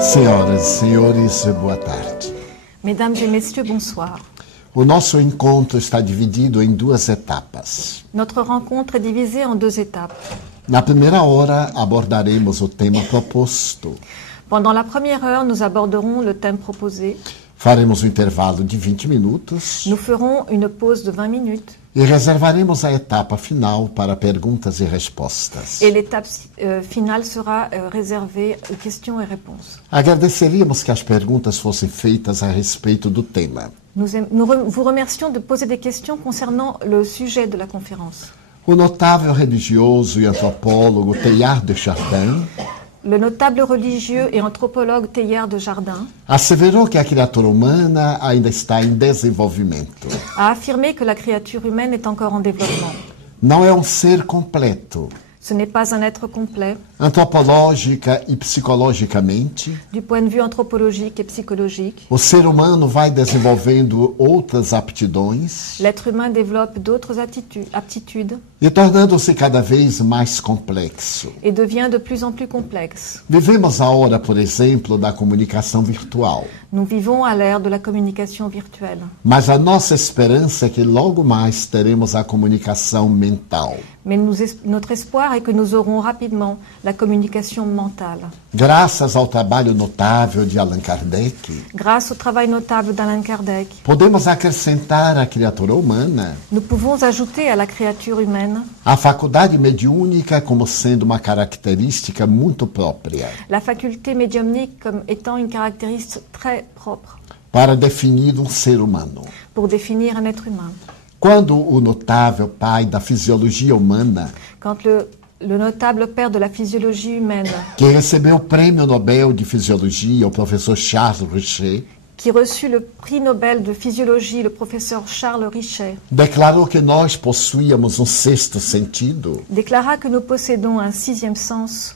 Senhoras e senhores, boa tarde. Mesdames et messieurs, bonsoir. O nosso encontro está dividido em duas etapas. Notre rencontre est divisée en deux étapes. Na primeira hora, abordaremos o tema proposto. Pendant la première heure, nous aborderons le thème proposé. Faremos um intervalo de 20 minutos Nous ferons une pause de 20 minutes. e reservaremos a etapa final para perguntas e respostas. Et l'étape finale sera réservée aux questions et réponses. Agradeceríamos que as perguntas fossem feitas a respeito do tema. Nous vous remercions de poser des questions concernant le sujet de la conférence. O notável religioso e antropólogo Teilhard de Chardin Le notable religieux et anthropologue Teilhard de Chardin asseverou que a criatura humana ainda está em desenvolvimento. a affirmé que la créature humaine est encore en développement. Não é um ser completo. Ce n'est pas un être complet Antropológica e psicologicamente, du point de vue anthropologique et psychologique. o ser humano vai desenvolvendo outras aptidões L'être humain développe d'autres aptitudes e tornando-se cada vez mais complexo. et devient de plus en plus complexe. Vivemos a hora, por exemplo, da comunicação virtual. Nous vivons à l'ère de la communication virtuelle. Mas a nossa esperança é que logo mais teremos a comunicação mental. Mais notre espoir est que nous aurons rapidement la communication mentale. Graças ao trabalho notável de Allan Kardec, Grâce au travail notable d'Allan Kardec, podemos acrescentar à criatura humana nous pouvons ajouter à la créature humaine a faculdade mediúnica como sendo uma característica muito própria la faculté médiumnique comme étant une caractéristique très propre para definir um ser humano. pour définir un être humain. Quando o notável pai da fisiologia humana, Quand le notable père de la physiologie humaine, que recebeu o Prêmio Nobel de Fisiologia, o professor Charles Richet, qui reçut le prix Nobel de physiologie, le professeur Charles Richet, declarou que nós possuíamos um sexto sentido, déclara que nous possédons un sixième sens.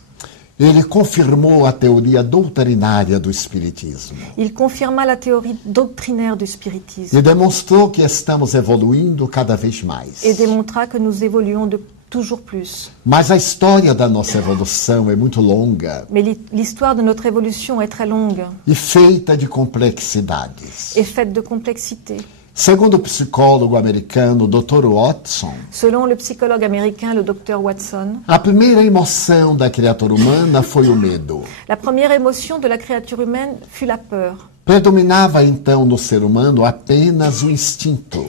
ele confirmou a teoria doutrinária do Espiritismo Il confirma la théorie doctrinaire du spiritisme e demonstrou que estamos evoluindo cada vez mais. et démontra que nous évoluons de toujours plus. Mas a história da nossa evolução é muito longa Mais l'histoire de notre évolution est très longue e feita de complexidades. et faite de complexité. Segundo o psicólogo americano Dr. Watson, Selon le psychologue américain, le docteur Watson, a primeira emoção da criatura humana foi o medo. la première émotion de la créature humaine fut la peur. Predominava então no ser humano apenas o instinto.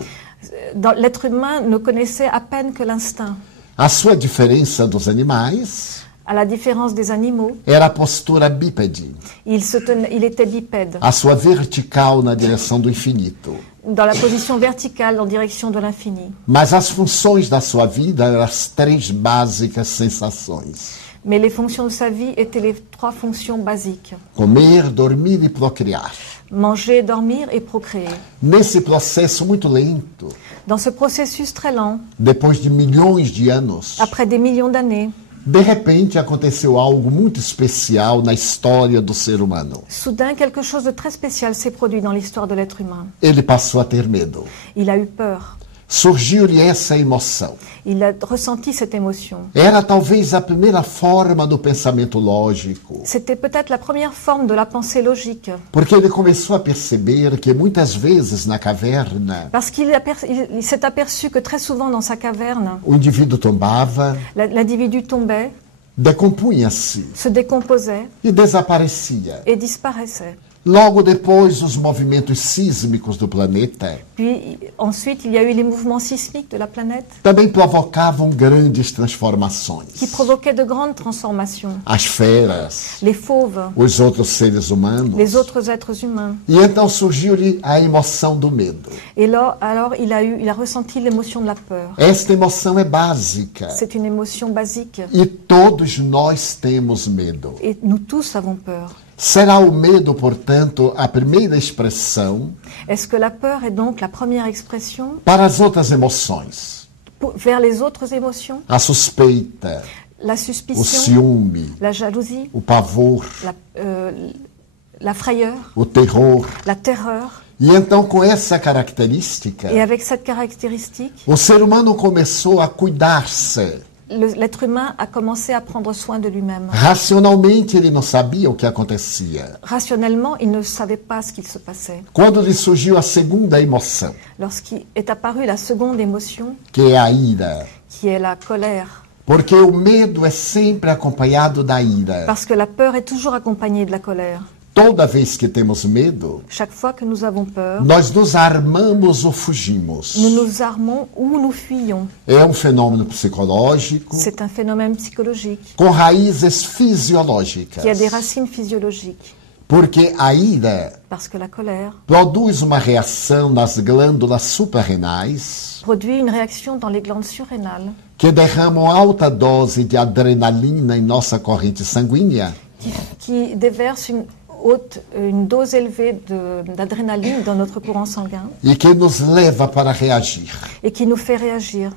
L'être humain ne connaissait à peine que l'instinct. A sua diferença dos animais À la différence des animaux, era a postura bípede, il était bipède, a sua vertical na direção do infinito. dans la position verticale en direction de l'infini. Mas as funções da sua vida eram as três básicas sensações: Mais les fonctions de sa vie étaient les trois fonctions basiques. comer, dormir e procriar. Manger, dormir et procréer. Nesse processo muito lento, Dans ce processus très lent, depois de milhões de anos, après des millions d'années, de repente aconteceu algo muito especial na história do ser humano. soudain quelque chose de très spécial s'est produit dans l'histoire de l'être humain. Ele passou a ter medo. Il a eu peur. Surgiu-lhe essa emoção. Il a ressenti cette émotion. Era talvez a primeira forma do pensamento lógico, C'était peut-être la première forme de la pensée logique. porque ele começou a perceber que muitas vezes na caverna Parce il s'est aperçu que très souvent dans sa caverne, o indivíduo tombava, l'individu tombait, decompunha-se se décomposait e desaparecia. et disparaissait. Logo depois, os movimentos sísmicos do planeta Puis ensuite, il y a eu les mouvements sismiques de la planète também provocavam grandes transformações. qui provoquaient de grandes transformations. As feras, Les fauves, os outros seres humanos. les autres êtres humains. E então surgiu-lhe a emoção do medo. Et là, alors, il a ressenti l'émotion de la peur. Esta emoção é básica C'est une émotion basique. e todos nós temos medo. Et nous tous avons peur. Será o medo, portanto, a primeira expressão Est-ce que la peur est donc la première expression para as outras emoções? vers les autres émotions? A suspeita, La o suspicion, ciúme, la jalousie, o pavor, la frayeur, o terror. la terreur. E então, com essa característica, Et avec cette caractéristique, o ser humano começou a cuidar-se. l'être humain a commencé à prendre soin de lui-même. Racionalmente, ele não sabia o que acontecia. Rationnellement, il ne savait pas ce qu'il se passait. Quando lhe surgiu a segunda emoção, Lorsqu'est apparue la seconde émotion, que é a ira. qui est la colère, Porque o medo é sempre acompanhado da ira. parce que la peur est toujours accompagnée de la colère. Toda vez que temos medo, Chaque fois que nous avons peur, nós nos armamos ou fugimos. nous nous armons ou nous fuyons. É fenômeno psicológico C'est un phénomène psychologique com raízes fisiológicas. qui a des racines physiologiques. Porque a ira Parce que la colère produz uma reação nas glândulas suprarrenais produit une réaction dans les glandes surrénales que derramam alta dose de adrenalina em nossa corrente sanguínea qui déverse une dose élevée d'adrénaline dans notre courant sanguin e que nos leva para reagir. et qui nous fait réagir.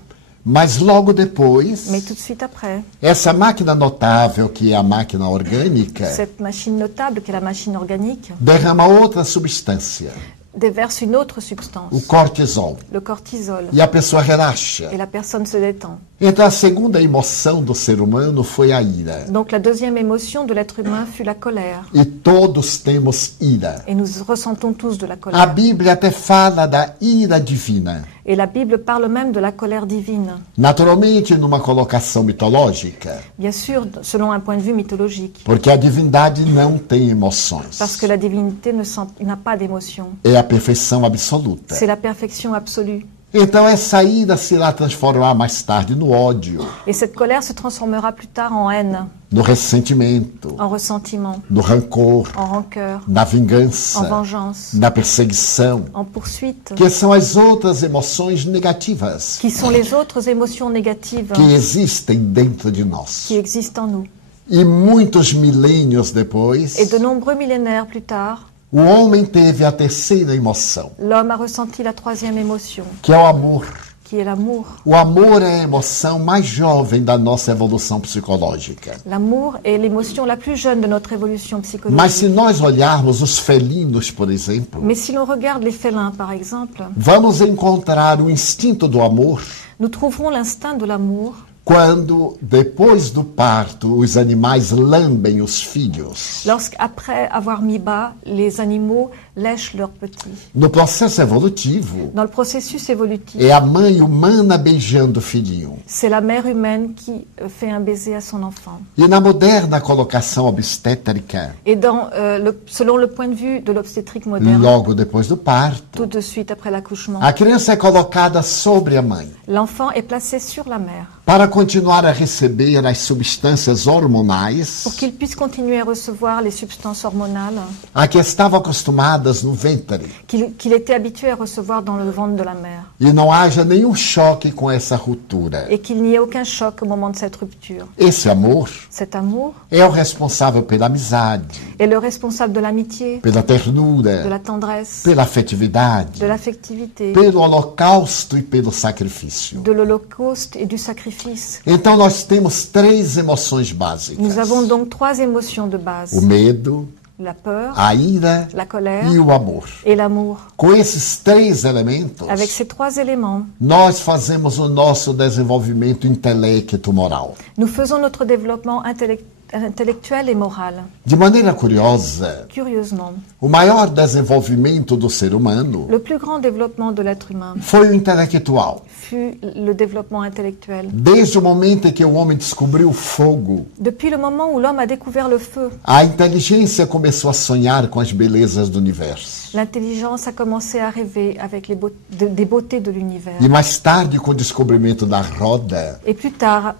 Mas logo depois, Mais tout de suite après, essa máquina notável, que é a máquina orgânica, cette machine notable qui est la machine organique derrama outra substância, déverse une autre o substance, cortisol, le cortisol, e a pessoa relaxa. et la personne se détend. Então a segunda emoção do ser humano foi a ira. Donc la deuxième émotion de l'être humain fut la colère. E todos temos ira. Et nous ressentons tous de la A colère. Bíblia até fala da ira divina. Et la Bible parle même de la colère divine. Naturalmente, numa colocação mitológica, Bien sûr, selon un point de vue mythologique. porque a divindade não tem emoções. Parce que la divinité n'a pas d'émotion. É a perfeição absoluta. C'est la perfection absolue. Então essa ira se irá transformar mais tarde no ódio, Et cette colère se transformera plus tard en haine, no ressentimento, en ressentiment, no rancor, en rancœur, na en vingança, vengeance, na perseguição, en poursuite, que são as outras emoções negativas qui sont les autres émotions négatives que existem dentro de nós. qui existent en nous. E muitos milênios depois, Et de nombreux millénaires plus tard, o homem teve a terceira emoção, l'homme a ressenti la troisième émotion, que é o amor. qui est l'amour. O amor é a emoção mais jovem da nossa evolução psicológica. L'amour est l'émotion la plus jeune de notre évolution Mas psychologique. se nós olharmos os felinos, por exemplo, Mais si l'on regarde les félins, par exemple, vamos encontrar o instinto do amor nous trouverons l'instinct de l'amour quando, depois do parto, os animais lambem os filhos. lorsqu'après avoir mis bas, les animaux lèchent leurs petits. No processo evolutivo, Dans le processus évolutif, é a mãe humana beijando o filhinho. c'est la mère humaine qui fait un baiser à son enfant. E na moderna colocação obstétrica, Et selon le point de vue de l'obstétrique moderne, logo depois do tout parto, de suite après l'accouchement, a criança é colocada sobre a mãe l'enfant est placé sur la mère para continuar a receber as substâncias pour hormonais qu'il puisse continuer à recevoir les substances hormonales a que estavam acostumadas no ventre qu'il était habitué à recevoir dans le ventre de la mère. e não haja nenhum choque com essa ruptura. Et qu'il n'y ait aucun choc au moment de cette rupture. Esse amor Cet amour é o responsável pela amizade, est le responsable de l'amitié, pela de ternura, la tendresse, pela afetividade, de l'affectivité, pelo holocausto e pelo sacrifício. de l'holocauste et du sacrifice. Então nós temos três emoções básicas: Nous avons donc trois émotions de base. o medo, La peur, a ira la colère e o amor. et l'amour. Com esses três elementos, Avec ces trois éléments, nós fazemos o nosso desenvolvimento intelecto-moral. nous faisons notre développement intellectuel et moral. De maneira curiosa, Curieusement, o maior desenvolvimento do ser humano le plus grand développement de l'être humain foi o intelectual. fut le développement intellectuel. Desde o momento em que o homem descobriu o fogo, Depuis le moment où l'homme a découvert le feu, a inteligência começou a sonhar com as belezas do universo. l'intelligence a commencé à rêver avec des beautés de l'univers. E mais tarde, com o descobrimento da roda, Et plus tard,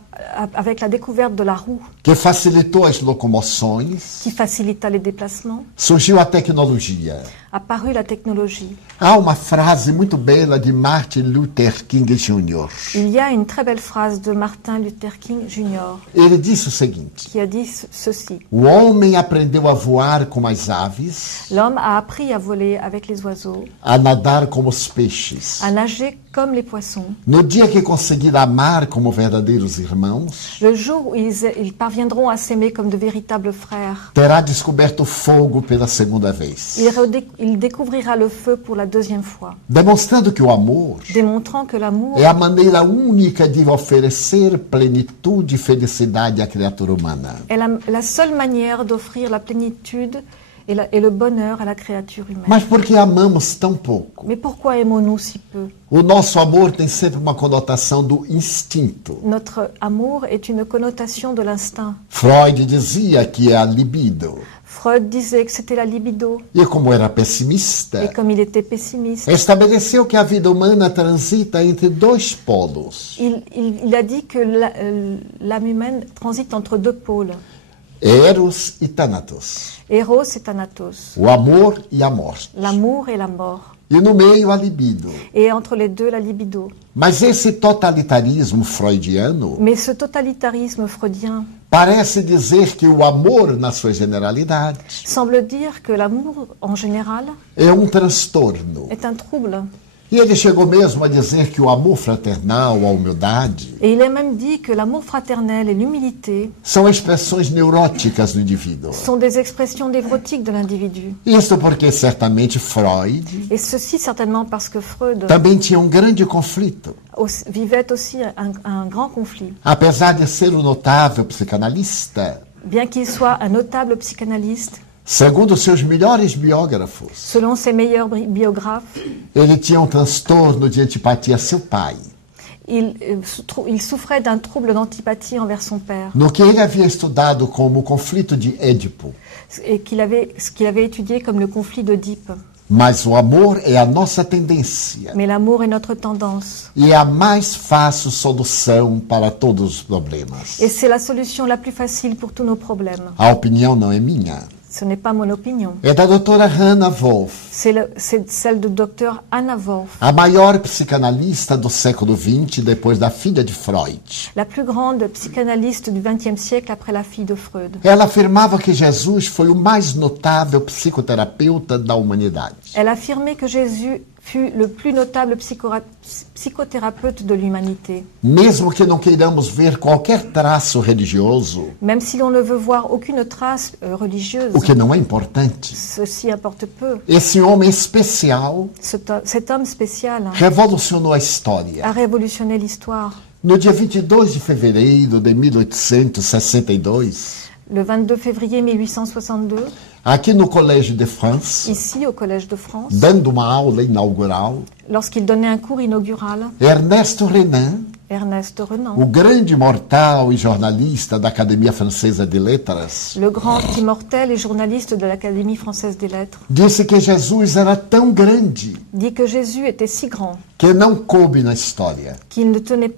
avec la découverte de la roue, que facilitou as locomoções, qui facilita les déplacements, surgiu a tecnologia. apparut la technologie. Há uma frase muito bela de Martin Luther King Jr. Il y a une très belle phrase de Martin Luther King Jr. Ele disse o seguinte: qui a dit ceci. o homem aprendeu a voar como as aves, L'homme a appris à voler avec les oiseaux, a nadar como os peixes. à nager comme les poissons. No dia que conseguir amar como verdadeiros irmãos, Le jour où ils parviendront à s'aimer comme de véritables frères, terá descoberto o fogo pela segunda vez. il découvrira le feu pour la deuxième fois, demonstrando que o amor démontrant que l'amour é a maneira única de oferecer plenitude e felicidade à criatura humana. est la seule manière d'offrir la plénitude et le bonheur à la créature humaine. Mas por que amamos tão pouco? Mais pourquoi aimons-nous si peu? O nosso amor tem sempre uma conotação do instinto. Notre amour est une connotation de l'instinct. Freud dizia que é a libido. Freud disait que c'était la libido, E como era pessimista, et comme il était pessimiste, estabeleceu que a vida humana transita entre dois polos: il a dit que l'âme humaine transite entre deux pôles, Eros e Thanatos. Eros et Thanatos, O amor e a morte. l'amour et la mort, E no meio a libido. et entre les deux la libido. Mas esse totalitarismo freudiano Mais ce totalitarisme freudien parece dizer que o amor, na sua generalidade, semble dire que l'amour en général é um transtorno. est un trouble. E ele chegou mesmo a dizer que o amor fraternal, a humildade, Et il a même dit que l'amour fraternel et l'humilité são expressões neuróticas do indivíduo. sont des expressions névrotiques de l'individu. Isto porque certamente Freud Et ceci certainement parce que Freud também tinha um grande conflito. vivait aussi un grand conflit. Apesar de ser um notável psicanalista, Bien qu'il soit un notable psychanalyste, segundo seus melhores biógrafos, selon ses meilleurs biographes, ele tinha um transtorno de antipatia a seu pai, il souffrait d'un trouble d'antipathie envers son père, no que ele havia estudado como o conflito de Édipo. et ce qu'il avait étudié comme le conflit d'Oedipe. Mas o amor é a nossa tendência Mais l'amour est notre tendance. e é a mais fácil solução para todos os problemas. Et c'est la solution la plus facile pour tous nos problèmes. A opinião não é minha, Ce n'est pas mon opinion. é da doutora Hannah Wolff, C'est celle du docteur Anna Wolff, a maior psicanalista do século XX depois da filha de Freud. la plus grande psychanalyste du XXe siècle après la fille de Freud. Ela afirmava que Jesus foi o mais notável psicoterapeuta da humanidade. Elle affirmait que Jésus fut le plus notable psychothérapeute de l'humanité. Mesmo que não queiramos ver qualquer traço religioso, Même si l'on ne veut voir aucune trace religieuse, o que não é importante, ceci importe peu. esse homem especial Cet homme spécial revolucionou a a história. révolutionné l'histoire. No dia 22 de fevereiro de 1862, Le 22 février 1862, aqui no Collège de France, ici au Collège de France, dando uma aula inaugural, lorsqu'il donnait un cours inaugural, Ernesto Renan, Ernest Renan, o grande mortal e jornalista da Academia Francesa de Letras, le grand immortel et journaliste de l'Académie française des lettres, disse que Jesus era tão grande dit que Jésus était si grand que não coube na história. qu'il ne tenait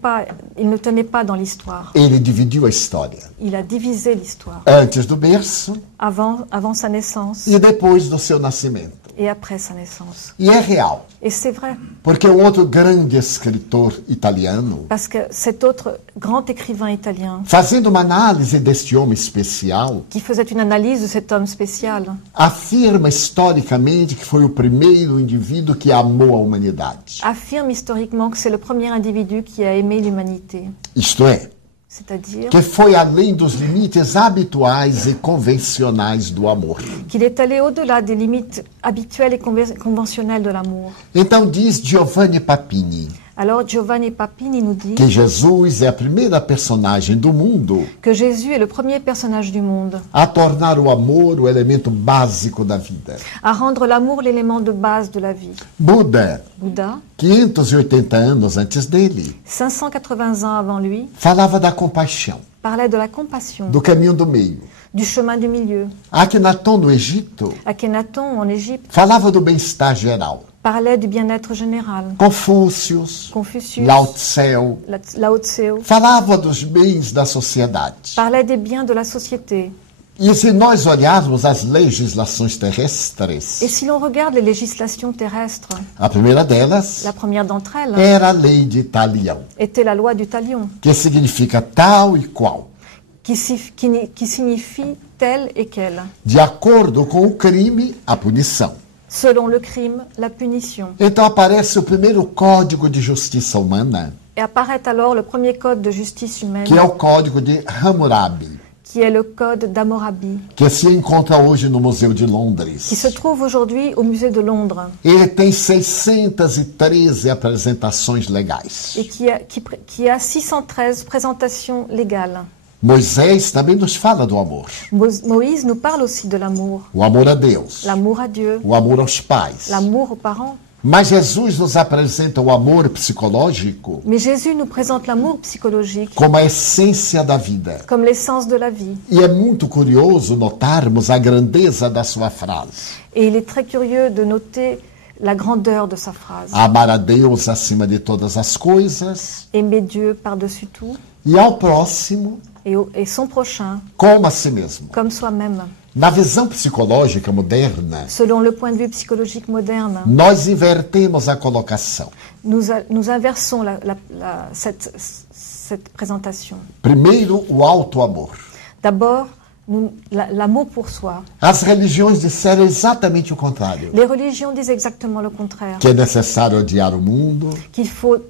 pas dans l'histoire. Ele dividiu a história Il a divisé l'histoire antes do berço avant sa naissance e depois do seu nascimento. et après sa naissance. E é real, Et c'est vrai, porque um outro grande escritor italiano, parce que cet autre grand écrivain italien fazendo uma análise deste homem especial, qui faisait une analyse de cet homme spécial afirma historicamente que foi o primeiro indivíduo que amou a humanidade. affirme historiquement que c'est le premier individu qui a aimé l'humanité. Isto é, C'est-à-dire que foi além dos limites habituais e convencionais do amor. qu'il est allé au-delà des limites habituelles et conventionnelles de l'amour. Então diz Giovanni Papini Alors Giovanni Papini nous dit que Jesus é a primeira personagem do mundo que Jésus est le premier personnage du monde a tornar o amor o elemento básico da vida. à rendre l'amour l'élément de base de la vie. Buda, Bouddha, 580 anos antes dele, 580 ans avant lui, falava da compaixão, parlait de la compassion, do caminho do meio. du chemin du milieu. Akhenaton, no Egito, Akhenaton, en Égypte, falava do bem-estar geral. parlait du bien-être général. Confúcius, Confucius, Lao Tse, Lao Tse, falava dos bens da sociedade. parlait des biens de la société. E se nós olharmos as legislações terrestres, Et si l'on regarde les législations terrestres, a primeira delas la première d'entre elles era a lei de Talião, était la loi du talion, que significa tal e qual, qui signifie tel et quel. de acordo com o crime, a punição. Selon le crime, la punition. Então aparece o primeiro código de justiça humana, Et apparaît alors le premier code de justice humaine, que é o código de Hammurabi. qui est le code d'Hammurabi, que se encontra hoje no Museu de qui Londres. se trouve aujourd'hui au musée de Londres Ele tem 613 apresentações legais. et qui a 613 présentations légales. Moisés também nos fala do amor. Moïse nous parle aussi de l'amour. O amor a Deus, L'amour à Dieu, o amor aos pais. l'amour aux parents. Mas Jesus nos apresenta o amor psicológico Mais Jésus nous présente l'amour psychologique como a essência da vida. comme l'essence de la vie. E é muito curioso notarmos a grandeza da sua frase. Et il est très curieux de noter la grandeur de sa phrase. Amar a Deus acima de todas as coisas Aimer Dieu par-dessus tout e ao próximo et son prochain como a si mesmo. comme soi-même. Na visão psicológica moderna, Selon le point de vue psychologique moderne, nós invertemos a colocação. nous inversons cette présentation. Primeiro, o auto-amor. D'abord, l'amour pour soi. As religiões disseram exatamente o contrário. Les religions disent exactement le contraire. Que é necessário odiar o mundo, Qu'il faut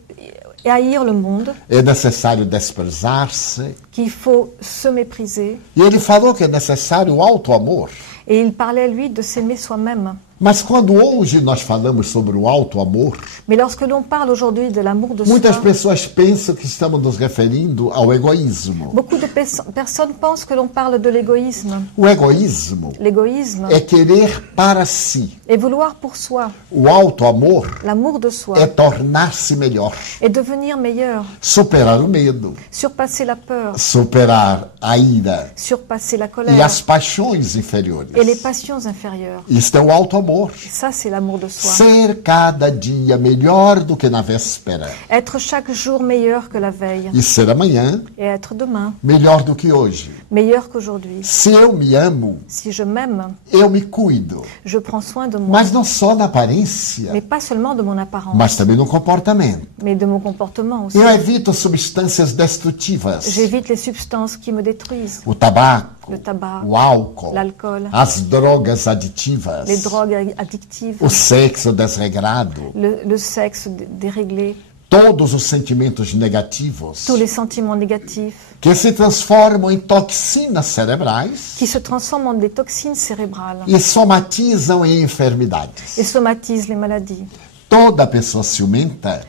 haïr le monde, é necessário desprezar-se. qu'il faut se mépriser. E ele falou que é necessário o auto-amor. Et il parlait, lui, de s'aimer soi-même. Mas quando hoje nós falamos sobre o auto-amor, Mais lorsque l'on parle aujourd'hui de l'amour de muitas soi, pessoas pensam que estamos nos referindo ao egoísmo. beaucoup de personnes pensent que l'on parle de l'égoïsme. O egoísmo L'égoïsme é querer para si. est vouloir pour soi. O auto-amor L'amour de soi é tornar-se melhor, est devenir meilleur, superar o medo, surpasser la peur, superar a ira surpasser la e colère as paixões inferiores. et les passions inférieures. Isto é o auto-amor. Ça, c'est l'amour de soi. Ser cada dia melhor do que na véspera. Être chaque jour meilleur que la veille E ser amanhã et être demain melhor do que hoje. meilleur qu'aujourd'hui. Se eu me amo, Si je m'aime, eu me cuido. je prends soin de moi, Mas não só na aparência, mais pas seulement de mon apparence, mas também no comportamento. mais de mon comportement aussi. Eu evito substâncias destrutivas. J'évite les substances qui me détruisent. O tabaco, Le tabac, o álcool, l'alcool, as drogas aditivas, les drogues addictives, o sexo desregrado, le sexe déréglé, todos os sentimentos negativos tous les sentiments négatifs que se transformam em toxinas cerebrais qui se transforment en des toxines cérébrales e somatizam em enfermidades. et somatisent les maladies. Toda pessoa ciumenta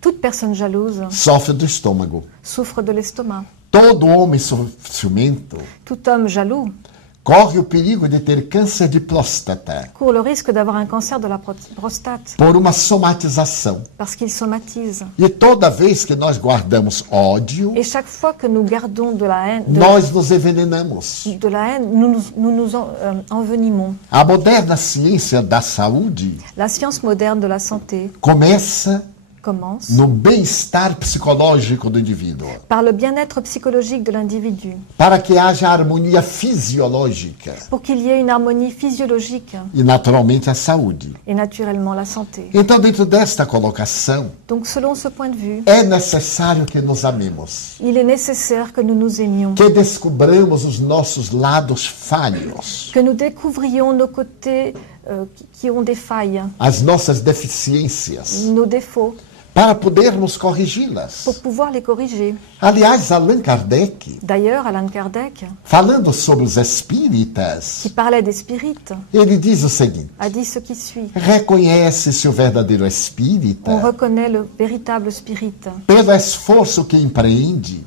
Toute personne jalouse sofre do estômago. souffre de l'estomac. Todo homem ciumento Tout homme jaloux corre o perigo de ter câncer de próstata court le risque d'avoir un cancer de la prostate por uma somatização. parce qu'il somatise. E toda vez que nós guardamos ódio, Et chaque fois que nous gardons de la haine, nós nos envenenamos. nous nous envenimons. A moderna ciência da saúde La science moderne de la santé começa commence no bem-estar psicológico do indivíduo, par le bien-être psychologique de l'individu, para que haja harmonia fisiológica pour qu'il y ait une harmonie physiologique e, naturalmente, a saúde. et naturellement la santé. Então, dentro desta colocação, Donc selon ce point de vue, é necessário que nos amemos, il est nécessaire que nous nous aimions, que descobramos os nossos lados falhos, que nous découvrions nos côtés qui ont des failles, as nossas deficiências, nos défauts, para podermos corrigi-las. pour pouvoir les corriger. Aliás, Allan Kardec, D'ailleurs, Allan Kardec, falando sobre os espíritas, qui parlait des spirites, ele diz o seguinte: a dit ce qui suit. reconhece-se o verdadeiro On espírita reconnaît le véritable spirit pelo esforço que empreende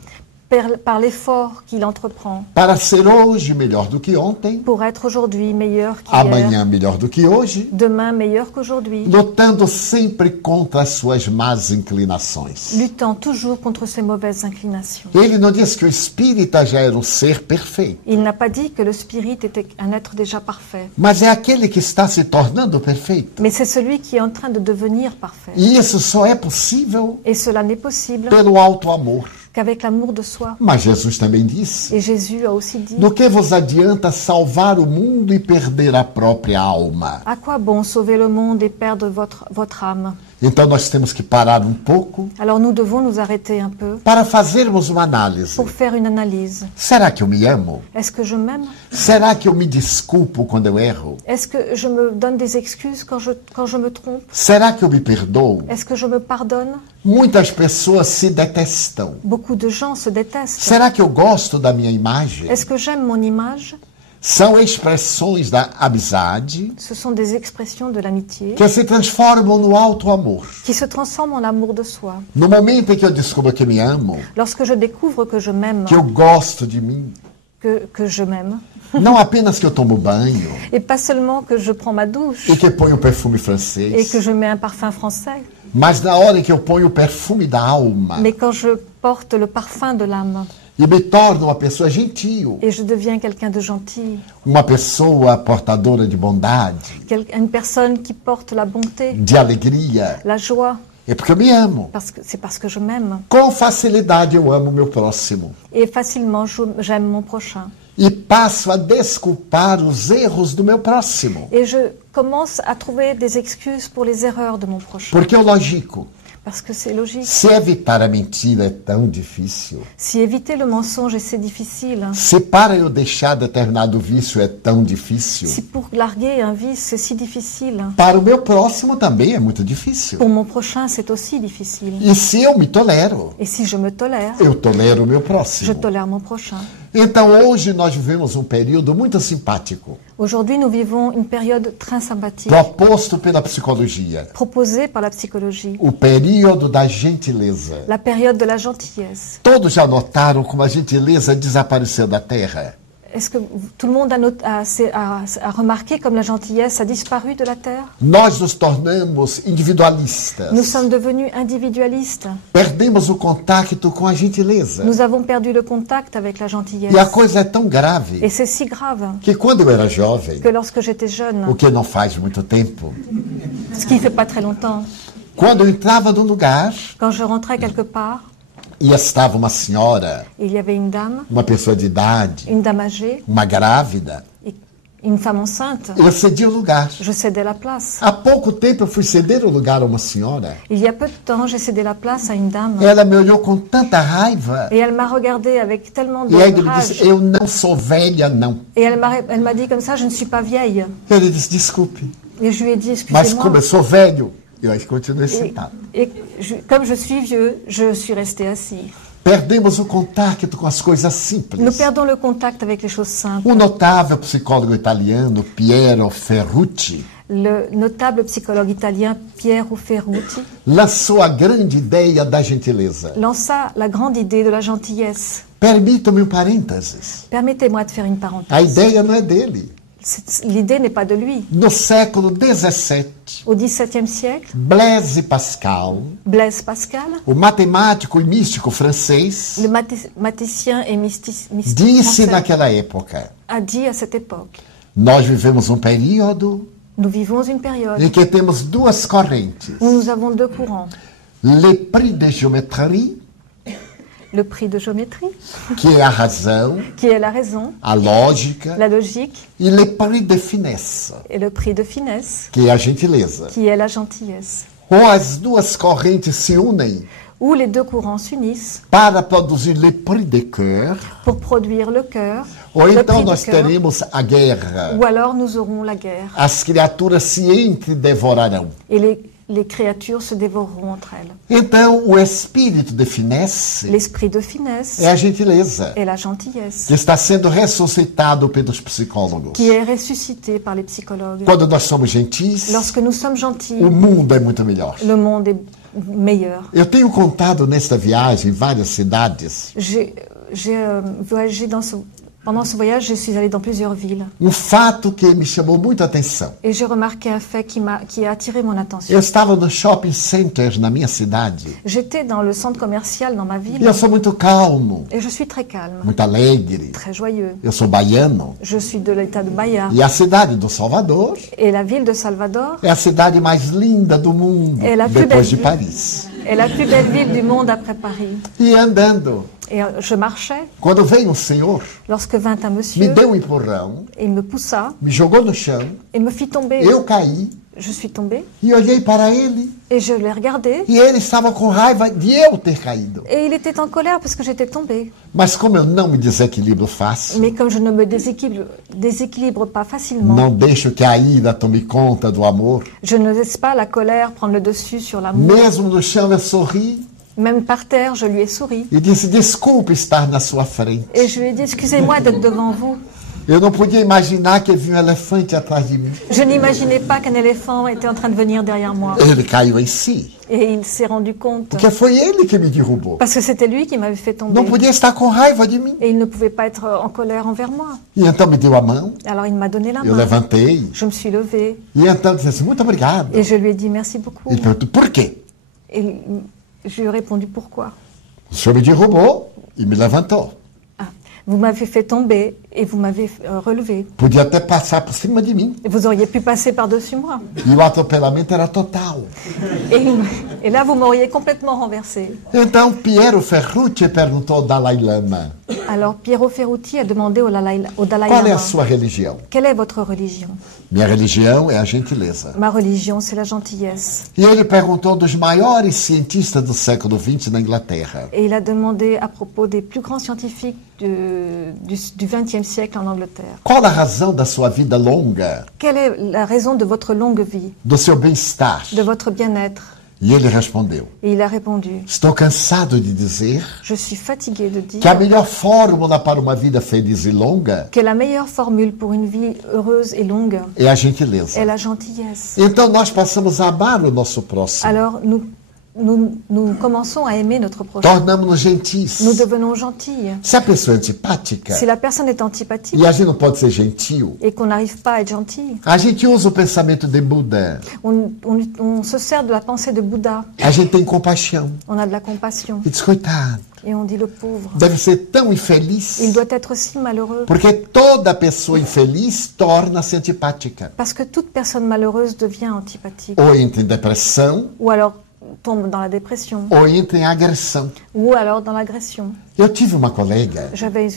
par l'effort qu'il entreprend para ser hoje melhor do que ontem, pour être aujourd'hui meilleur qu'hier, amanhã melhor do que hoje, demain meilleur qu'aujourd'hui, lutando sempre contra as suas más inclinações. luttant toujours contre ses mauvaises inclinations. Ele não diz que o espírita já era um ser perfeito, Il n'a pas dit que le spirit était un être déjà parfait, mas é aquele que está se tornando perfeito. mais c'est celui qui est en train de devenir parfait. E isso só é possível Et cela n'est possible pelo auto-amor. qu'avec l'amour de soi. Mas Jesus também disse: Et Jésus a aussi dit, do que vos adianta salvar o mundo e perder a própria alma? à quoi bon sauver le monde et perdre votre âme? Então nós temos que parar um pouco Alors nous devons nous arrêter un peu para fazermos uma análise. pour faire une analyse. Será que eu me amo? Est-ce que je m'aime? Será que eu me desculpo quando eu erro? Est-ce que je me donne des excuses quand je me trompe? Será que eu me perdoo? Est-ce que je me pardonne? Muitas pessoas se detestam. Beaucoup de gens se détestent. Será que eu gosto da minha imagem? Est-ce que j'aime mon image? São expressões da amizade Ce sont des expressions de l'amitié que se transformam no alto amor. qui se transforment en amour de soi. No momento em que eu descubro que me amo, Lorsque je découvre que je m'aime, que eu gosto de mim, que je m'aime, não apenas que eu tomo banho et pas seulement que je prends ma douche e que ponho perfume et francês, que je mets un parfum français, mas na hora em que eu ponho o perfume da alma mais quand je porte le parfum de l'âme e me torno uma pessoa gentil, et je deviens quelqu'un de gentil, uma pessoa portadora de bondade, une personne qui porte la bonté, de alegria, la joie, é porque eu me amo. c'est parce que je m'aime. Com facilidade eu amo o meu próximo Et facilement, j'aime mon prochain. e passo a desculpar os erros do meu próximo, Et je commence à trouver des excuses pour les erreurs de mon prochain. porque é lógico. Parce que c'est logique. Se evitar a mentira é tão difícil, Si éviter le mensonge, c'est difficile. se para eu deixar determinado vício é tão difícil, Si pour larguer un vice, c'est si difficile. para o meu próximo também é muito difícil. Pour mon prochain, c'est aussi difficile. E se eu me tolero, Et si je me tolère, eu tolero o meu je próximo. tolère mon prochain. Então hoje nós vivemos um período muito simpático, Aujourd'hui, nous vivons une période très sympathique, proposto pela psicologia, proposée par la psychologie, o período da gentileza. la période de la gentillesse. Todos já notaram como a gentileza desapareceu da Terra? Est-ce que tout le monde a remarqué comme la gentillesse a disparu de la Terre? Nós nos tornamos individualistas. Nous sommes devenus individualistes. Perdemos o contato com a gentileza. Nous avons perdu le contact avec la gentillesse. E a coisa é tão grave Et c'est si grave que quando eu era jovem, que lorsque j'étais jeune, o que não faz muito tempo, ce qui ne fait pas très longtemps, quando eu entrava num lugar quand je rentrais quelque part, e estava uma senhora, il y avait une dame âgée, uma grávida, et une femme enceinte. eu cedia o lugar. Je cédais la place. Há pouco tempo eu fui ceder o lugar a uma senhora. Il y a peu de temps, j'ai cédé la place à une dame. Ela me olhou com tanta raiva. Et elle m'a regardé avec tellement de E ainda me rage. disse, eu não sou velha, não. Et elle m'a dit comme ça, je ne suis pas vieille. Ele disse, desculpe, Et je lui ai dit, mas como excusez-moi. eu sou velho, eu aí continuei sentado. Et comme je suis vieux, je suis resté assis. Perdemos o contato com as coisas Nous simples. perdons le contact avec les choses simples. O notável psicólogo italiano Piero Ferrucci Le notable psychologue italien Piero Ferrucci lançou a grande ideia da gentileza. lança la grande idée de la gentillesse. Permita-me um parênteses. Permettez-moi de faire une A parenthèse. ideia não é dele. L'idée n'est pas de lui. No século XVII, Au XVIIe siècle, Blaise Pascal, Blaise Pascal, o matemático e místico francês, le mathématicien et mystique disse français, naquela época: a dit à cette époque, nós vivemos um período nous vivons une période em que temos duas correntes: où nous avons deux courants. le prix de géométrie, Le prix de géométrie, que é a razão, qui est la raison, a lógica, la logique, e le prix de finesse, et le prix de finesse, que é a gentileza. qui est la gentillesse. Ou as duas correntes se unem Où les deux courants s'unissent para produzir le prix de cœur, pour produire le cœur, ou le então prix nós du cœur, teremos a guerra. ou alors nous aurons la guerre. As criaturas se entre-devorarão. Et les créatures se dévoreront entre elles. Então, o espírito de finesse L'esprit de finesse é a gentileza, est la gentillesse, que está sendo ressuscitado pelos psicólogos. qui est ressuscitée par les psychologues. Quando nós somos gentis, Lorsque nous sommes gentils, o mundo é muito melhor. le monde est meilleur. Eu tenho contado nesta viagem várias cidades. J'ai voyagé pendant ce voyage, je suis allée dans plusieurs villes. Fato que me chamou muito a atenção. Et j'ai remarqué un fait qui a attiré mon attention. Eu estava no shopping center na minha cidade. J'étais dans le centre commercial dans ma E ville eu sou muito calmo, et je suis très calme, muito alegre. très joyeux. Eu sou baiano. Je suis de l'état de Bahia. E a cidade do Salvador Et la ville de Salvador é a cidade mais linda do mundo, É a plus depois de belle Paris. est la plus belle ville du monde après Paris. E andando, Et je marchais quando veio um senhor, lorsque vint un me monsieur deu um empurrão, et il me poussa me jogou no chão, et me fit tomber. eu caí, je suis tombée e olhei para ele et je l'ai regardé. e ele estava com raiva de eu ter caído. Et il était en colère parce que j'étais tombée. Mas como eu não me desequilibro fácil, Mais comme je ne me déséquilibre pas facilement, não deixo que a ira tome conta do amor, je ne laisse pas la colère prendre le dessus sur l'amour. mesmo no chão eu sorri Même par terre, je lui ai souri. e disse, desculpe estar na sua frente. Et je lui ai dit, excusez-moi d'être devant vous. Eu não podia imaginar que havia um elefante atrás de mim. Je n'imaginais pas qu'un éléphant était en train de venir derrière moi. Ele caiu em si, Et il s'est rendu compte. porque foi ele que me derrubou. Parce que c'était lui qui m'avait fait tomber. Não podia estar com raiva de mim. Et il ne pouvait pas être en colère envers moi. E então me deu a mão, Alors il m'a donné la eu main. levantei, Je me suis levée. e então disse assim, muito obrigado. Et je lui ai dit merci beaucoup. Ele perguntou, por quê? Et je lui ai répondu pourquoi. O senhor me derrubou e me levantou. Ah, vous m'avez fait tomber et vous m'avez relevé. Podia até passar por cima de mim. Et vous auriez pu passer par-dessus moi. E o atropelamento era total. Et là, vous m'auriez complètement renversé. Então Piero Ferrucci perguntou ao Dalai Lama, Alors Piero Ferrucci a demandé au Dalai qual é a Lama, sua religião? quelle est votre religion? Minha religião é a gentileza. Ma religion, c'est la gentillesse. E ele perguntou dos maiores cientistas do século XX na Inglaterra. Et il a demandé à propos des plus grands scientifiques du XXe siècle en Angleterre. Qual a razão da sua vida longa, Quelle est la raison de votre longue vie, do seu bem-estar? de votre bien-être? E ele respondeu, Et il a répondu, estou cansado de dizer je suis fatigué de dire que a melhor fórmula para uma vida feliz e longa que la meilleure formule pour une vie heureuse et longue é a gentileza. est la gentillesse. Então nós passamos a amar o nosso próximo. Alors nous commençons à aimer notre prochain. Tornamos-nos gentis. Nous devenons gentils. Se a pessoa é antipática Si la personne est antipathique e a gente não pode ser gentil, et qu'on n'arrive pas à être gentil, a gente usa o pensamento de Buda. on se sert de la pensée de Bouddha. A gente tem compaixão. On a de la compassion. E diz, coitado, Et on dit le pauvre. deve ser tão infeliz. Il doit être si malheureux. Porque toda pessoa infeliz torna-se antipática. Parce que toute personne malheureuse devient antipathique. Ou entra em depressão, Ou alors tombe dans la dépression. ou entra em agressão. Ou alors dans l'agression. Eu tive uma colega, J'avais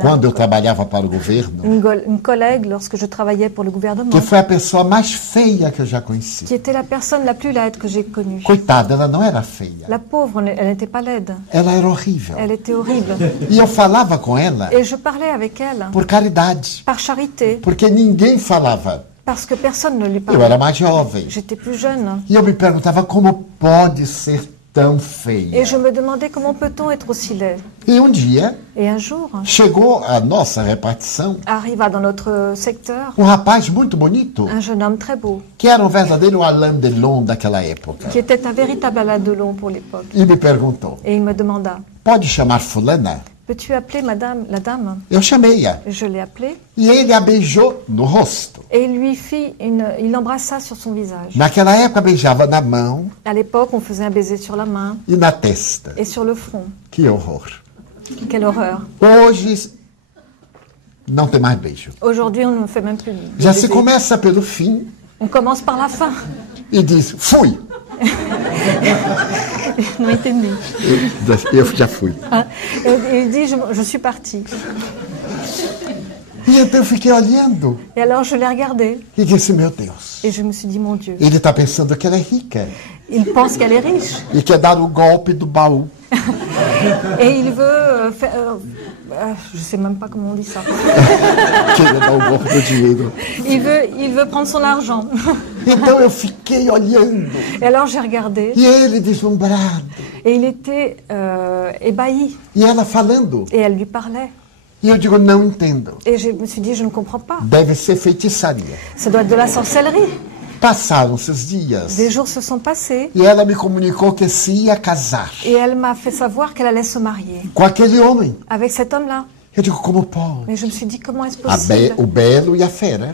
quando eu trabalhava para o governo, une collègue lorsque je travaillais pour le gouvernement que foi a pessoa mais feia que eu já conheci. qui était la personne la plus laide que j'ai connue. Coitada, ela não era feia. La pauvre, elle n'était pas laide. Ela era horrível. Elle était horrible. E eu falava com ela Et je parlais avec elle por caridade. par charité. Porque ninguém falava. Parce que personne ne lui Eu parlait. era mais jovem. J'étais plus jeune. E eu me perguntava como pode ser tão feia. Et je me demandais comment peut-on être aussi laid. E um dia Et un jour, chegou a nossa repartição arriva dans notre secteur um rapaz muito bonito, un jeune homme très beau, que era um verdadeiro Alain Delon daquela época. qui était un véritable Alain Delon pour l'époque. E me perguntou, Et il me demanda, pode chamar fulana? peux-tu appeler madame, la dame? Eu chamei-a. Je l'ai appelée. E ele a beijou no rosto. Et il lui fit il l'embrassa sur son visage. Naquela época beijava na mão À l'époque, on faisait un baiser sur la main e na testa. et sur le front. Que horror. Quelle horreur. Hoje não tem mais beijo. Aujourd'hui, on ne fait même plus de Já se baiser. começa pelo fim On commence par la fin. e diz, fui. Não entendi. Eu já fui. Hein? Et il dit, je suis partie. E então eu fiquei olhando Et alors, je l'ai regardé e disse, meu Deus, et je me suis dit, mon Dieu, ele está pensando que ela é rica il pense qu'elle est riche. e quer dar o golpe do baú. Et il veut faire... je sais même pas comment on dit ça. Queria dar o golpe do dinheiro. Il veut prendre son argent. Então eu fiquei olhando Et alors, j'ai regardé e ele deslumbrado et il était ébahi. e ela falando. Et elle lui parlait. E eu digo, não entendo. Et je me suis dit, je ne comprends pas. Deve ser feitiçaria. Ça doit être de la sorcellerie. Passaram-se os dias Des jours se sont passés e ela me comunicou que se ia casar et elle m'a fait savoir qu'elle allait se marier com aquele homem. avec cet homme-là. Eu digo, como pode? Mais je me suis dit, comment est-ce A possible? o belo e a fera.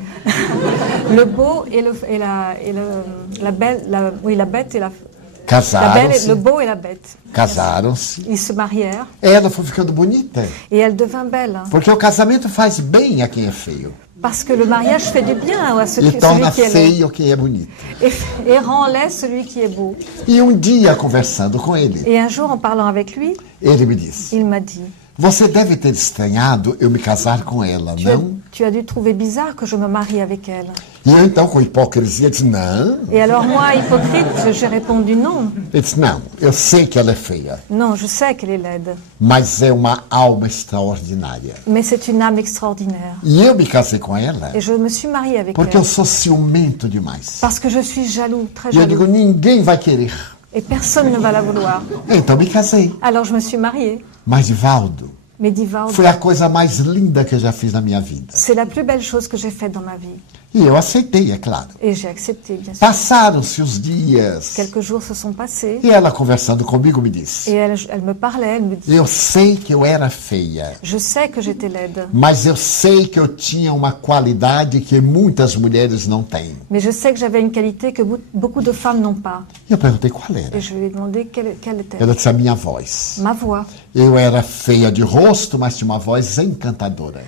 Le beau et la belle, la bête et la belle, Casaram-se, le beau et la bête. casaram-se. Ils se marièrent Ela foi ficando bonita, et elle devint belle. porque o casamento faz bem a quem é feio Parce que le mariage fait du bien à e celui torna qui est laid feio quem é bonito. et rend laid celui qui est beau. E um dia, conversando com ele, Et un jour, en parlant avec lui, ele me disse, il m'a dit, você deve ter estranhado eu me casar com ela, não? tu as dû trouver bizarre que je me marie avec elle. E eu então, com hipocrisia, disse, não. Et alors moi, hypocrite, j'ai répondu non. Ele disse, não, eu sei que ela é feia, Non, je sais qu'elle est laide, mas é uma alma extraordinária. mais c'est une âme extraordinaire. E eu me casei com ela Et je me suis mariée avec porque elle. eu sou ciumento demais. Parce que je suis jaloux, très E eu digo, jaloux. ninguém vai querer. Et personne ne va la vouloir. Então me casei. Alors je me suis mariée. Mas, Divaldo, Mais Divaldo, foi a coisa mais linda que eu já fiz na minha vida. c'est la plus belle chose que j'ai faite dans ma vie. E eu aceitei, é claro. Et j'ai accepté, bien sûr. Passaram-se os dias. Quelques jours se sont passés. E ela, conversando comigo, me disse, Et elle me parlait, elle me dit, eu sei que eu era feia, je sais que j'étais laide, mas eu sei que eu tinha uma qualidade que muitas mulheres não têm. mais je sais que j'avais une qualité que beaucoup de femmes n'ont pas. E eu perguntei qual era. Et je lui ai demandé quelle était. Ela disse a minha voz. Ma voix. Eu era feia de rosto, mas tinha uma voz encantadora.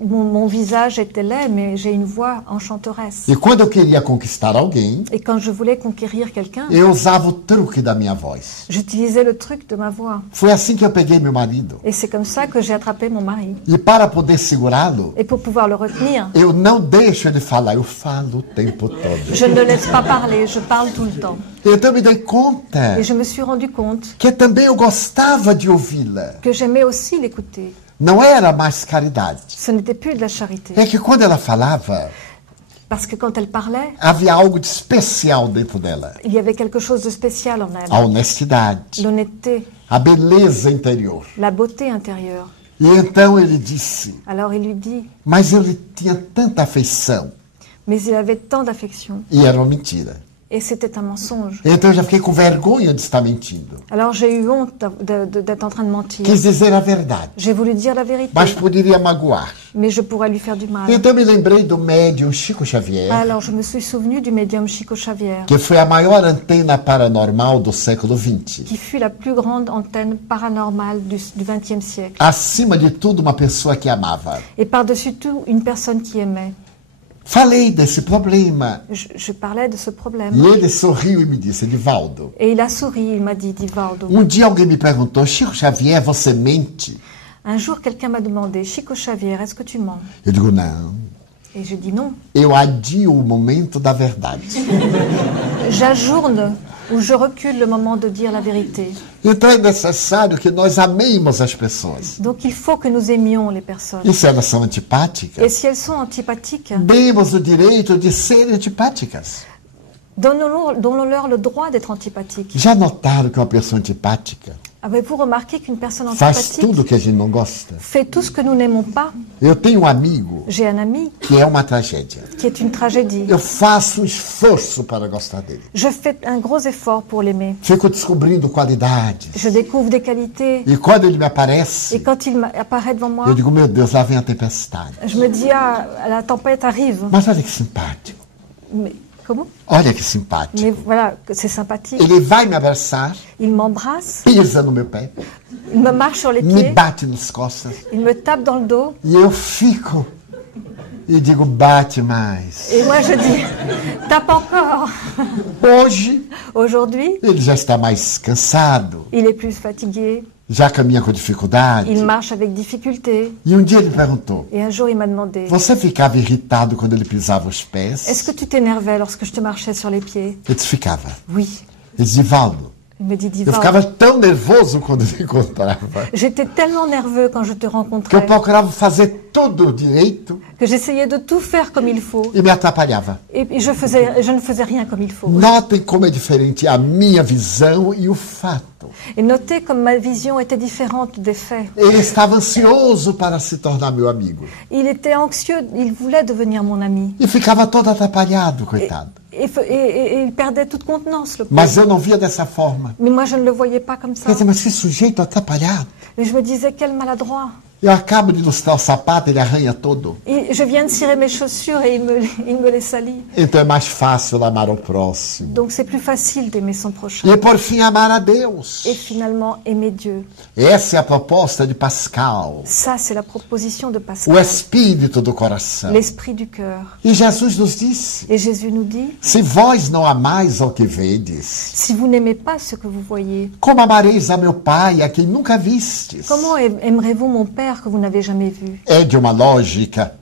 Mon visage était laid, mais j'ai une voix enchanteresse. E quando eu queria conquistar alguém, Et quand je voulais conquérir quelqu'un, eu usava o truque da minha voz. j'utilisais le truc de ma voix. Foi assim que eu peguei meu marido. Et c'est comme ça que j'ai attrapé mon mari. E para poder segurá-lo, Et pour pouvoir le retenir, eu não deixo ele falar, eu falo o tempo todo. je ne le laisse pas parler, je parle tout le temps. Então eu me dei conta Et je me suis rendu compte que também eu gostava de ouvi-la. que j'aimais aussi l'écouter. Não era mais caridade. Ce n'était plus de la charité. É que quando ela falava, Parce que quand elle parlait, havia algo de especial dentro dela. il y avait quelque chose de spécial en A elle. honestidade, L'honnêteté, a beleza interior. la beauté intérieure. E então ele disse, Alors il lui dit, mas ele tinha tanta afeição. mais il avait tant d'affection. E era uma mentira. Et c'était un mensonge. Então eu já fiquei com vergonha de estar mentindo. Alors j'ai eu honte d'être en train de mentir. Quis dizer a verdade, J'ai voulu dire la vérité, mas poderia magoar. mais je pourrais lui faire du mal. Então me lembrei do médium Chico Xavier, Alors je me suis souvenu du médium Chico Xavier, que foi a maior antena paranormal do século XX. qui fut la plus grande antenne paranormale du XXe siècle. Acima de tudo, uma pessoa que amava. Et par-dessus tout, une personne qui aimait. Falei desse problema. Je parlais de ce problème. E ele sorriu e me disse, Divaldo, Et il a souri, il m'a dit, Divaldo. dia alguém me perguntou, Chico Xavier, você mente? Un jour, quelqu'un m'a demandé, Chico Xavier, est-ce que tu mens? Eu digo, não. Et j'ai dit non. Eu adio o momento da verdade. J'ajourne ou je recule le moment de dire la vérité. Então é necessário que nós amemos as pessoas. Donc il faut que nous aimions les personnes. E se elas são Et antipáticas, si elles sont antipathiques, demos o direito de serem antipáticas. donnons-leur le droit d'être antipathiques. Já notaram que uma pessoa antipática Avez-vous remarqué qu'une personne faz antipathique tudo que a gente não gosta? fait tout ce que nous n'aimons pas? Eu tenho um amigo J'ai un ami que é uma tragédia. qui est une tragédie. Eu faço um esforço para gostar dele. Je fais un gros effort pour l'aimer. Fico descobrindo qualidades. Je découvre des qualités. E quando ele me Et aparece, quand il apparaît devant moi, eu digo, meu Deus, lá vem a tempestade. je me dis, ah, la tempête arrive. Mas olha que simpático. Mais comment? Olha que simpático. Mais voilà, c'est sympathique. Ele vai me abraçar, Il m'embrasse, pisa no meu pé, il me marche sur les me pieds, bate nas costas. il me tape dans le dos. E eu fico e digo, bate mais. Et moi, je dis, tape encore. Hoje, Aujourd'hui, ele já está mais cansado, il est plus fatigué, já caminha com dificuldade. il marche avec difficulté. E dia ele perguntou, Et un jour, il m'a demandé, você ficava irritado quando ele pisava os pés? est-ce que tu t'énervais lorsque je te marchais sur les pieds? Eu disse, ficava. Oui. Ele disse, Divaldo, Il me dit, eu ficava Divaldo, tão nervoso quando ele encontrava, j'étais tellement nerveux quand je te que eu rencontrais procurava fazer tudo direito que j'essayais de tout faire comme il faut. e me atrapalhava. Et je ne faisais rien comme il faut. Notem como é diferente a minha visão e o fato. Et notez comme ma vision était différente des faits. Ele estava ansioso para se tornar meu amigo. Il était anxieux, il voulait devenir mon ami. E ficava todo atrapalhado, coitado. Et il perdait toute contenance, le Mas pauvre. eu não via dessa forma. Mais moi, je ne le voyais pas comme ça. Quer dizer, mas que sujeito atrapalhado. Et je me disais, quel maladroit. Eu acabo de ilustrar o sapato, ele arranha todo. Et je viens de cirer mes chaussures et il me les salit. Então é mais fácil amar o próximo. Donc c'est plus facile d'aimer son prochain. E por fim, amar a Deus. Et finalement, aimer Dieu. Essa é a proposta de Pascal, Ça, c'est la proposition de o Pascal. espírito do coração. L'esprit du cœur. E Jesus nos disse, Et Jésus nous dit, se vós não amais ao que vedes, si vous n'aimez pas ce que vous voyez, como amareis a meu Pai, a quem nunca vistes? comment aimerez-vous mon Père que vous n'avez jamais vu? É de uma lógica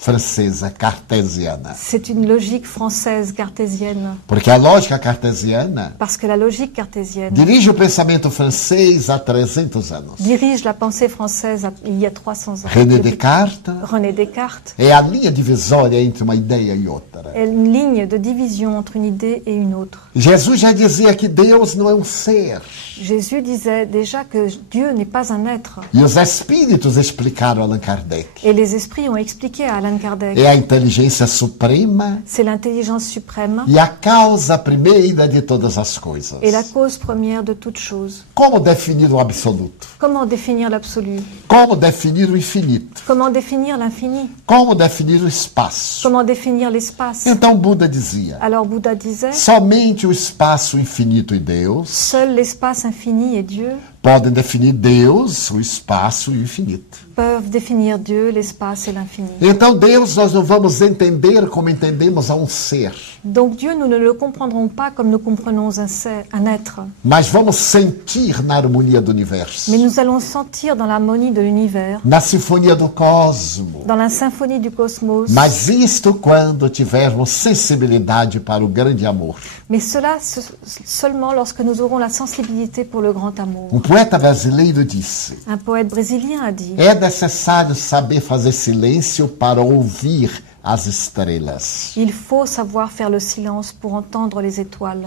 francesa cartesiana. C'est une logique française cartésienne. Porque a lógica cartesiana Parce que la logique cartésienne dirige o pensamento francês há 300 anos. dirige la pensée française il y a 300 ans. René Depuis Descartes René Descartes é a linha divisória entre uma ideia e outra. est une ligne de division entre une idée et une autre. Jesus já dizia que Deus não é um ser. Jésus disait déjà que Dieu n'est pas un être. E os espíritos explicaram a Allan Kardec. Et les esprits ont expliqué à Allan Kardec. É a inteligência suprema C'est l'intelligence suprême e a causa primeira de todas as coisas. et la cause première de toute chose. Como definir o absoluto? Comment définir l'absolu? Como definir o infinito? Comment définir l'infini? Como definir o espaço? Comment définir l'espace? Então Buda dizia: Alors Bouddha disait, somente o espaço infinito e Deus seul l'espace infini et Dieu podem definir Deus, o espaço e o infinito. peuvent définir Dieu, l'espace et l'infini. Então Deus nós não vamos entender como entendemos a um ser, Donc Dieu, nous ne le comprendrons pas comme nous comprenons un être, mas vamos sentir na harmonia do universo, mais nous allons sentir dans l'harmonie de l'univers, na sinfonia do cosmo. dans la symphonie du cosmos. Mas isto quando tivermos sensibilidade para o grande amor. Mais cela seulement lorsque nous aurons la sensibilité pour le grand amour. Um poeta brasileiro disse: Un poète brésilien a dit, é necessário saber fazer silêncio para ouvir as estrelas. il faut savoir faire le silence pour entendre les étoiles.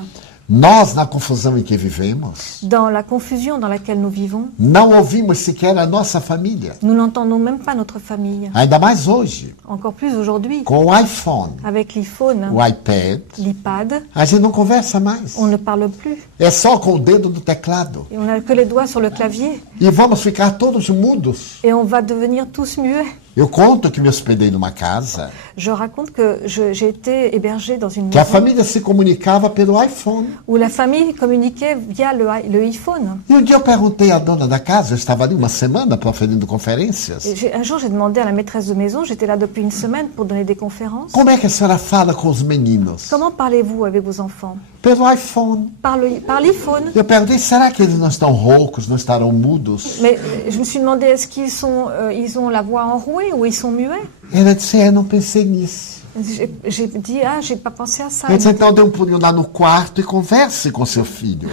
Nós, na confusão em que vivemos, Dans la confusion dans laquelle nous vivons, não ouvimos sequer a nossa família. nous n'entendons même pas notre famille. Ainda mais hoje, Encore plus aujourd'hui, com o iPhone, avec l'iPhone, o iPad, l'iPad, a gente não conversa mais. on ne parle plus. É só com o dedo no teclado. Et on n'a que les doigts sur le clavier. E vamos ficar todos mudos. Et on va devenir tous muets. Eu conto que me hospedei numa casa Je raconte que j'ai été hébergée dans une que a maison família se comunicava pelo iPhone. où la famille communiquait via le iPhone. E um dia eu perguntei à dona da casa, eu estava ali uma semana proferindo conferências, Et un jour, j'ai demandé à la maîtresse de maison, j'étais là depuis une semaine pour donner des conférences. como é que a senhora fala com os meninos? Comment parlez-vous avec vos enfants? Pelo iPhone. Par l'iPhone. Eu perguntei, será que eles não estão roucos, não estarão mudos? Mais je me suis demandé, est-ce qu'ils ils ont la voix enrouée ou ils sont muets? Ela disse, não pensei nisso. J'ai dit, j'ai pas pensé à ça. Eu disse, então dê um pulinho lá no quarto e converse com seu filho.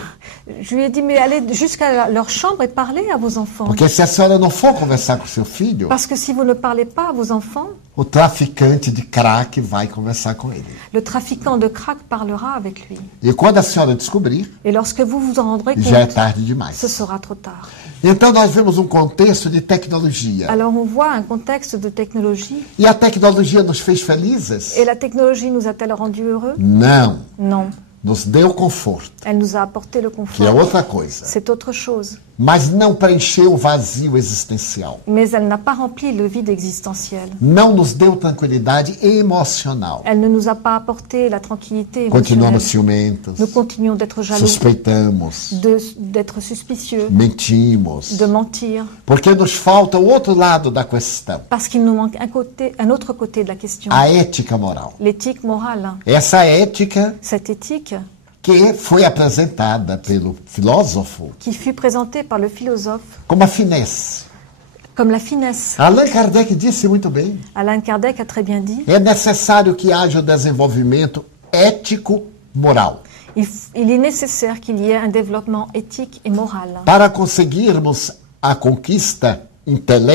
Je lui ai dit, mais allez jusqu'à leur chambre et parlez à vos enfants. Porque se a senhora não for conversar com seu filho, Parce que si vous ne parlez pas à vos enfants, o traficante de crack vai conversar com ele. le trafiquant de crack parlera avec lui. E quando a senhora descobrir, Et lorsque vous vous en rendrez já é compte, tarde demais. ce sera trop tard. Então nós vemos um contexto de tecnologia. Alors on voit un contexte de technologie. E a tecnologia nos fez felizes? Et la technologie nous a-t-elle rendus heureux? Não. Non. Nos deu conforto, Elle nous a apporté le que é confort. outra coisa. C'est autre chose. Mas não preencheu o vazio existencial. Mais elle n'a pas rempli le vide existentiel. Não nos deu tranquilidade emocional. Elle ne nous a pas apporté la tranquillité Continuamos émotionnelle. ciumentos, Nous continuons d'être jaloux, suspeitamos, d'être suspicieux, mentimos. de mentir, Porque nos falta o outro lado da questão, parce qu'il nous manque un autre côté de la question, a ética moral. l'éthique morale. Essa ética Cette éthique que foi apresentada pelo filósofo qui fut présentée par le philosophe como a finesse. comme la finesse. Allan Kardec disse muito bem. Alain Kardec a très bien dit, É necessário que haja o desenvolvimento ético-moral il est nécessaire qu'il y ait un développement éthique et moral para conseguirmos a conquista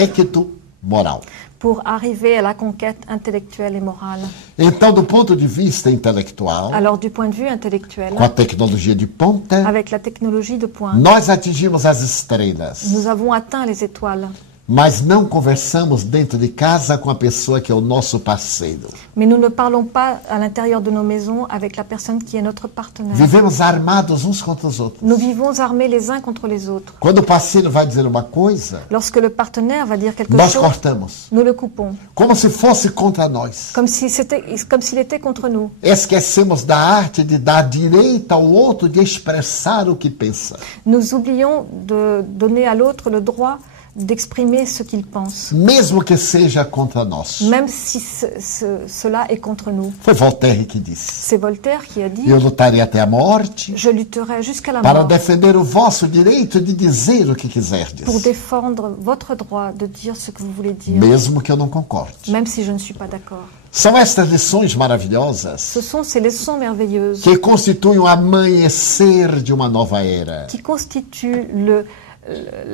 intelecto-moral. pour arriver à la conquête intellectuelle et morale. Então, do ponto de vista intelectual, Alors du point de vue intellectuel, com a tecnologia de ponta, avec la technologie de pointe, nós atingimos as estrelas, nous avons atteint les étoiles, mas não conversamos dentro de casa com a pessoa que é o nosso parceiro. mais nous ne parlons pas à l'intérieur de nos maisons avec la personne qui est notre partenaire. Vivemos armados uns contra os outros. Nous vivons armés les uns contre les autres. Quando o parceiro vai dizer uma coisa, Lorsque le partenaire va dire quelque nós chose, cortamos, nous le coupons, como se fosse contra nós. comme s'il était contre nous. Esquecemos da arte de dar direito ao outro de expressar o que pensa. Nous oublions de donner à l'autre le droit d'exprimer ce qu'ils pensent, mesmo que seja contra nós. même si cela est contre nous. Foi Voltaire que disse: C'est Voltaire qui a dit eu lutarei até a morte « Je lutterai jusqu'à la para mort defender o vosso direito de dizer o que quiserdes, pour défendre votre droit de dire ce que vous voulez dire, mesmo que eu não concorde. même si je ne suis pas d'accord. » São estas lições maravilhosas Ce sont ces leçons merveilleuses que constituem o amanhecer de uma nova era, qui constituent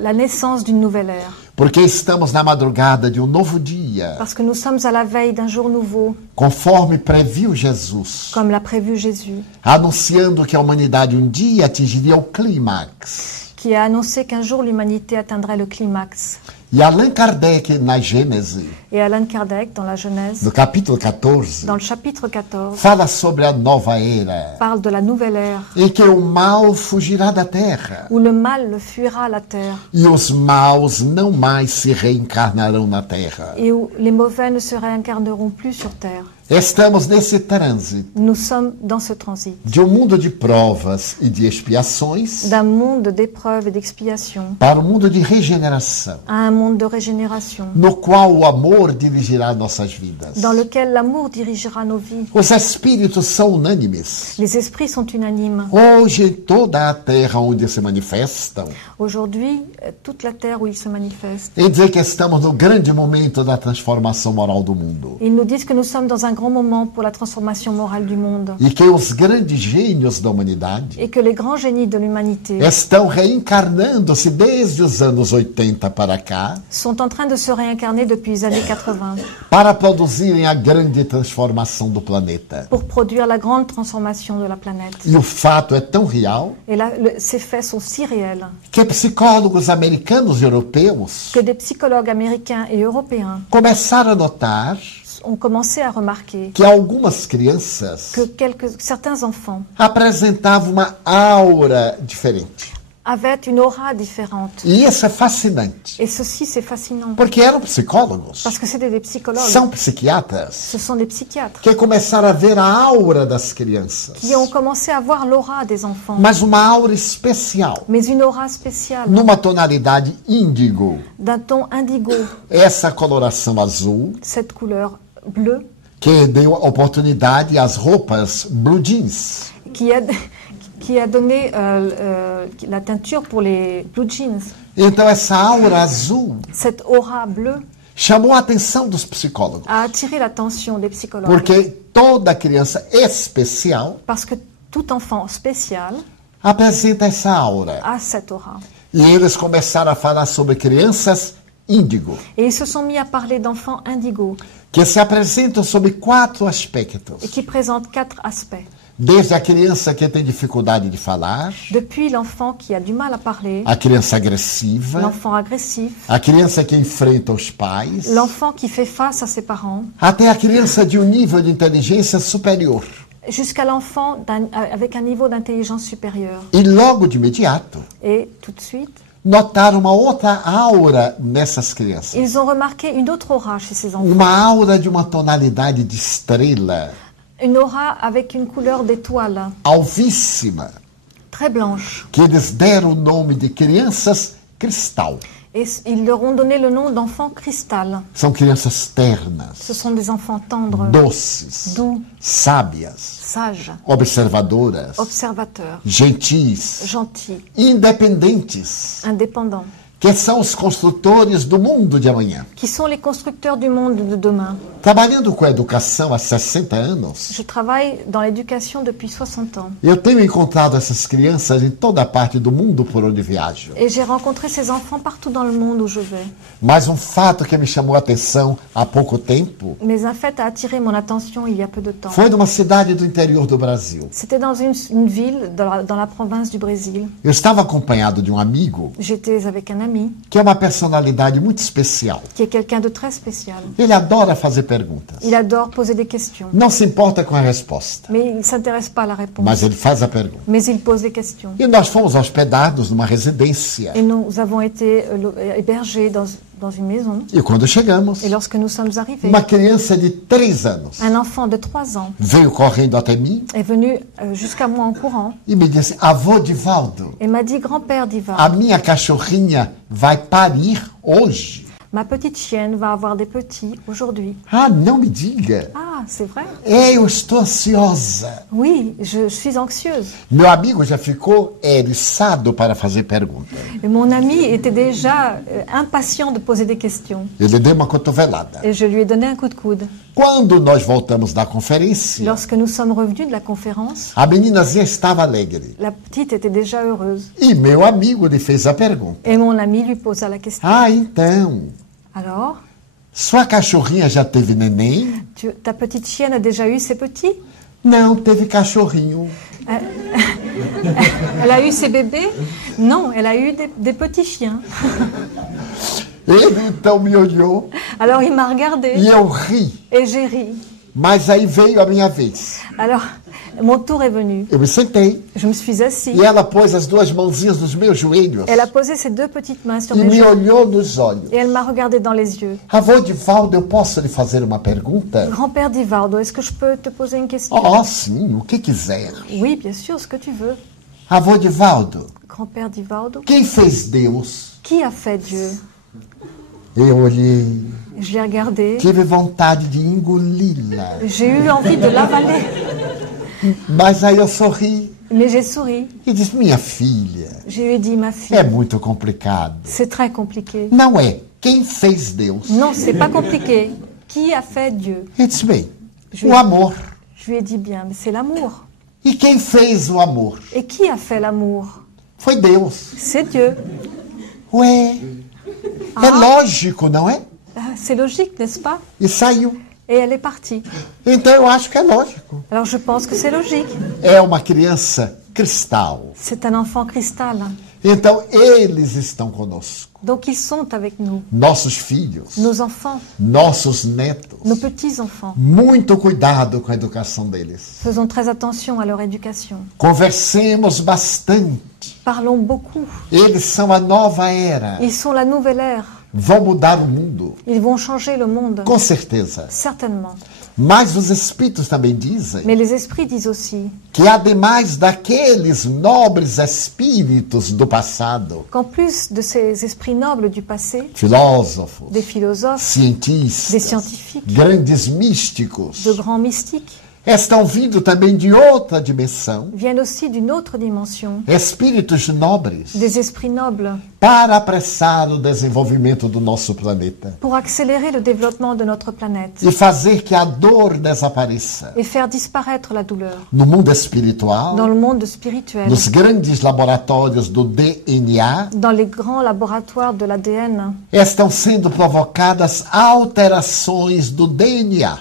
la naissance d'une nouvelle ère. porque estamos na madrugada de um novo dia, Parce que nous sommes à la veille d'un jour nouveau, conforme previu Jesus, comme l'a prévu Jésus, anunciando que a humanidade um dia atingiria o clímax. qui a annoncé qu'un jour l'humanité atteindrait le climax. E Allan Kardec, na Gênese, Et Allan Kardec, dans la Genèse, no capítulo 14, dans le chapitre 14, fala sobre a nova era, parle de la nouvelle ère, em que o mal fugirá da terra où le mal fuira la terre e os maus não mais se reencarnarão na terra. et où les mauvais ne se réincarneront plus sur terre. Estamos nesse trânsito Nous sommes dans ce transit de um mundo de provas e de expiações d'un monde d'épreuves et d'expiations para um mundo de regeneração, à un monde de régénération, no qual o amor dirigirá nossas vidas. dans lequel l'amour dirigera nos vies. Os espíritos são unânimes. Les esprits sont unanimes. Hoje, em toda a terra onde se manifestam, Aujourd'hui, toute la terre où ils se manifestent, em dizer que estamos no grande momento da transformação moral do mundo. ils nous disent que nous sommes dans un grand moment pour la transformation morale du monde E que os grandes gênios da humanidade et que les grands génies de l'humanité estão reencarnando-se desde os anos 80 para cá sont en train de se réincarner depuis les années 80 para produzirem a grande transformação do planeta. pour produire la grande transformation de la planète. E o fato é tão real Et là, ces faits sont si réels que psicólogos americanos e europeus que des psychologues américains et européens começaram a notar ont commencé à remarquer que algumas crianças que certains enfants apresentavam uma aura diferente. avaient une aura différente. E isso é fascinante, Et ceci, c'est fascinant. porque eram psicólogos, Parce que c'était des psychologues, são psiquiatras, ce sont des psychiatres que começaram a ver a aura das crianças, qui ont commencé à voir l'aura des enfants, mas uma aura especial, mais une aura spéciale, numa tonalidade índigo. d'un ton indigo, Essa coloração azul cette couleur bleue, que deu oportunidade às roupas blue jeans. qui a donné la teinture pour les blue jeans. Então essa aura azul Cette aura bleue chamou a atenção dos psicólogos, a attiré l'attention des psychologues. porque toda criança especial Parce que tout enfant spécial apresenta essa aura. a cette aura. E eles começaram a falar sobre crianças índigo, Et ils se sont mis à parler d'enfants indigo que se apresentam sob 4 aspectos. et qui présentent 4 aspects. Desde a criança que tem dificuldade de falar, Depuis l'enfant qui a du mal à parler, a criança agressiva, l'enfant agressif, a criança que enfrenta os pais, l'enfant qui fait face à ses parents, até a criança de um nível de inteligência superior. jusqu'à l'enfant avec un niveau d'intelligence supérieur. E logo de imediato, Et tout de suite, notaram uma outra aura nessas crianças. ils ont remarqué une autre aura chez ces enfants. Uma aura de uma tonalidade de estrela, Une aura avec une couleur d'étoile, alvíssima, très blanche. que eles deram o nome de crianças cristal. Et ils leur ont donné le nom d'enfants cristal. São crianças ternas, Ce sont des enfants tendres, doces, doux, sábias, sages, observadoras, observateurs, gentis, gentils, independentes, indépendants, que são os construtores do mundo de amanhã. qui sont les constructeurs du monde de demain. Trabalhando com a educação há 60 anos, Je travaille dans l'éducation depuis 60 ans. eu tenho encontrado essas crianças em toda parte do mundo por onde viajo. Et j'ai rencontré ces enfants partout dans le monde où je vais. Mas um fato que me chamou a atenção há pouco tempo Mais un fait a attiré mon attention il y a peu de temps. foi numa cidade do interior do Brasil. C'était dans une ville dans la province du Brésil. Eu estava acompanhado de um amigo J'étais avec un ami que é uma personalidade muito especial. qui est quelqu'un de très spécial. Ele adora fazer perguntas. Il adore poser des questions, Não se importa com a resposta, mais il ne s'intéresse pas à la réponse. mas ele faz a pergunta. Mais il pose des questions. E nós fomos hospedados numa residência Et nous avons été hébergés dans une maison. E quando chegamos, Et lorsque nous sommes arrivés, uma criança de 3 anos un enfant de 3 ans veio correndo até mim est venu jusqu'à moi en courant e me disse: Avô Divaldo, et m'a dit, grand-père a Divaldo, minha cachorrinha vai parir hoje. ma petite chienne va avoir des petits aujourd'hui. Ah, não me diga. Ah, c'est vrai? Eu estou ansiosa. Oui, je suis anxieuse. Meu amigo já ficou eriçado para fazer pergunta. Et mon ami était déjà impatient de poser des questions. Ele deu uma cotovelada. Et je lui ai donné un coup de coude. Quando nós voltamos da conferência, Lorsque nous sommes revenus de la conférence, a meninazinha estava alegre. la petite était déjà heureuse. E meu amigo lhe fez a pergunta. Et mon ami lui posa la question. Ah, então, Alors, sua cachorrinha já teve neném? ta petite chienne a déjà eu ses petits? Não, teve cachorrinho. Elle a eu ses bébés? Non, elle a eu des petits chiens. Ele então me olhou Alors il m'a regardé e eu ri. et j'ai ri. Mas aí veio a minha vez. Alors, mon tour est venu. Eu me sentei Je me suis assise. e ela pôs as 2 mãozinhas nos meus joelhos Elle a posé ses 2 petites mains sur e mes me genoux olhou nos olhos. et elle m'a regardé dans les yeux. Avô Divaldo, eu posso lhe fazer uma pergunta? Grand-père Divaldo, est-ce que je peux te poser une question? Oh, sim, o que quiser. Oui, bien sûr, ce que tu veux. Avô Divaldo, Grand-père Divaldo, quem fez Deus? qui a fait Dieu? Eu olhei, Je l'ai regardé. tive vontade de engoli-la. J'ai eu envie de l'avaler, Mas aí eu sorri mais j'ai souri. e disse: minha filha, Je lui ai dit, ma fille, é muito complicado. c'est très compliqué. Não é quem fez Deus. Non, c'est pas compliqué. Qui a fait Dieu? Eu disse: bem, Je o vais- amor. Je lui ai dit bien, mais c'est l'amour. E quem fez o amor? Et qui a fait l'amour? Foi Deus. C'est Dieu. Ué, é lógico, não é? Ah, c'est logique, n'est-ce pas? E saiu. Et elle est partie. Então eu acho que é lógico. Alors je pense que c'est logique. É uma criança cristal. C'est un enfant cristal. Então eles estão conosco. Donc ils sont avec nous. Nossos filhos, Nos enfants, nossos netos. nos petits-enfants. Muito cuidado com a educação deles. Faisons très attention à leur éducation. Conversemos bastante. Parlons beaucoup. Eles são a nova era. Ils sont la nouvelle ère. Vão mudar o mundo, Ils vont changer le monde. com certeza. Certainement. Mas os espíritos também dizem Mais les esprits disent aussi que, ademais daqueles nobres espíritos do passado, qu'en plus de ces esprits nobles du passé, filósofos, des philosophes, des cientistas, scientifiques, grandes místicos, de grands mystiques, estão vindo também de outra dimensão, viennent aussi d'une autre dimension, espíritos nobres, des esprits nobles, para apressar o desenvolvimento do nosso planeta pour accélérer le développement de notre planète e fazer que a dor desapareça. et faire disparaître la douleur. No mundo Dans espiritual, le monde spirituel, nos grandes laboratórios do DNA, dans les grands laboratoires de l'ADN, estão sendo provocadas alterações do DNA,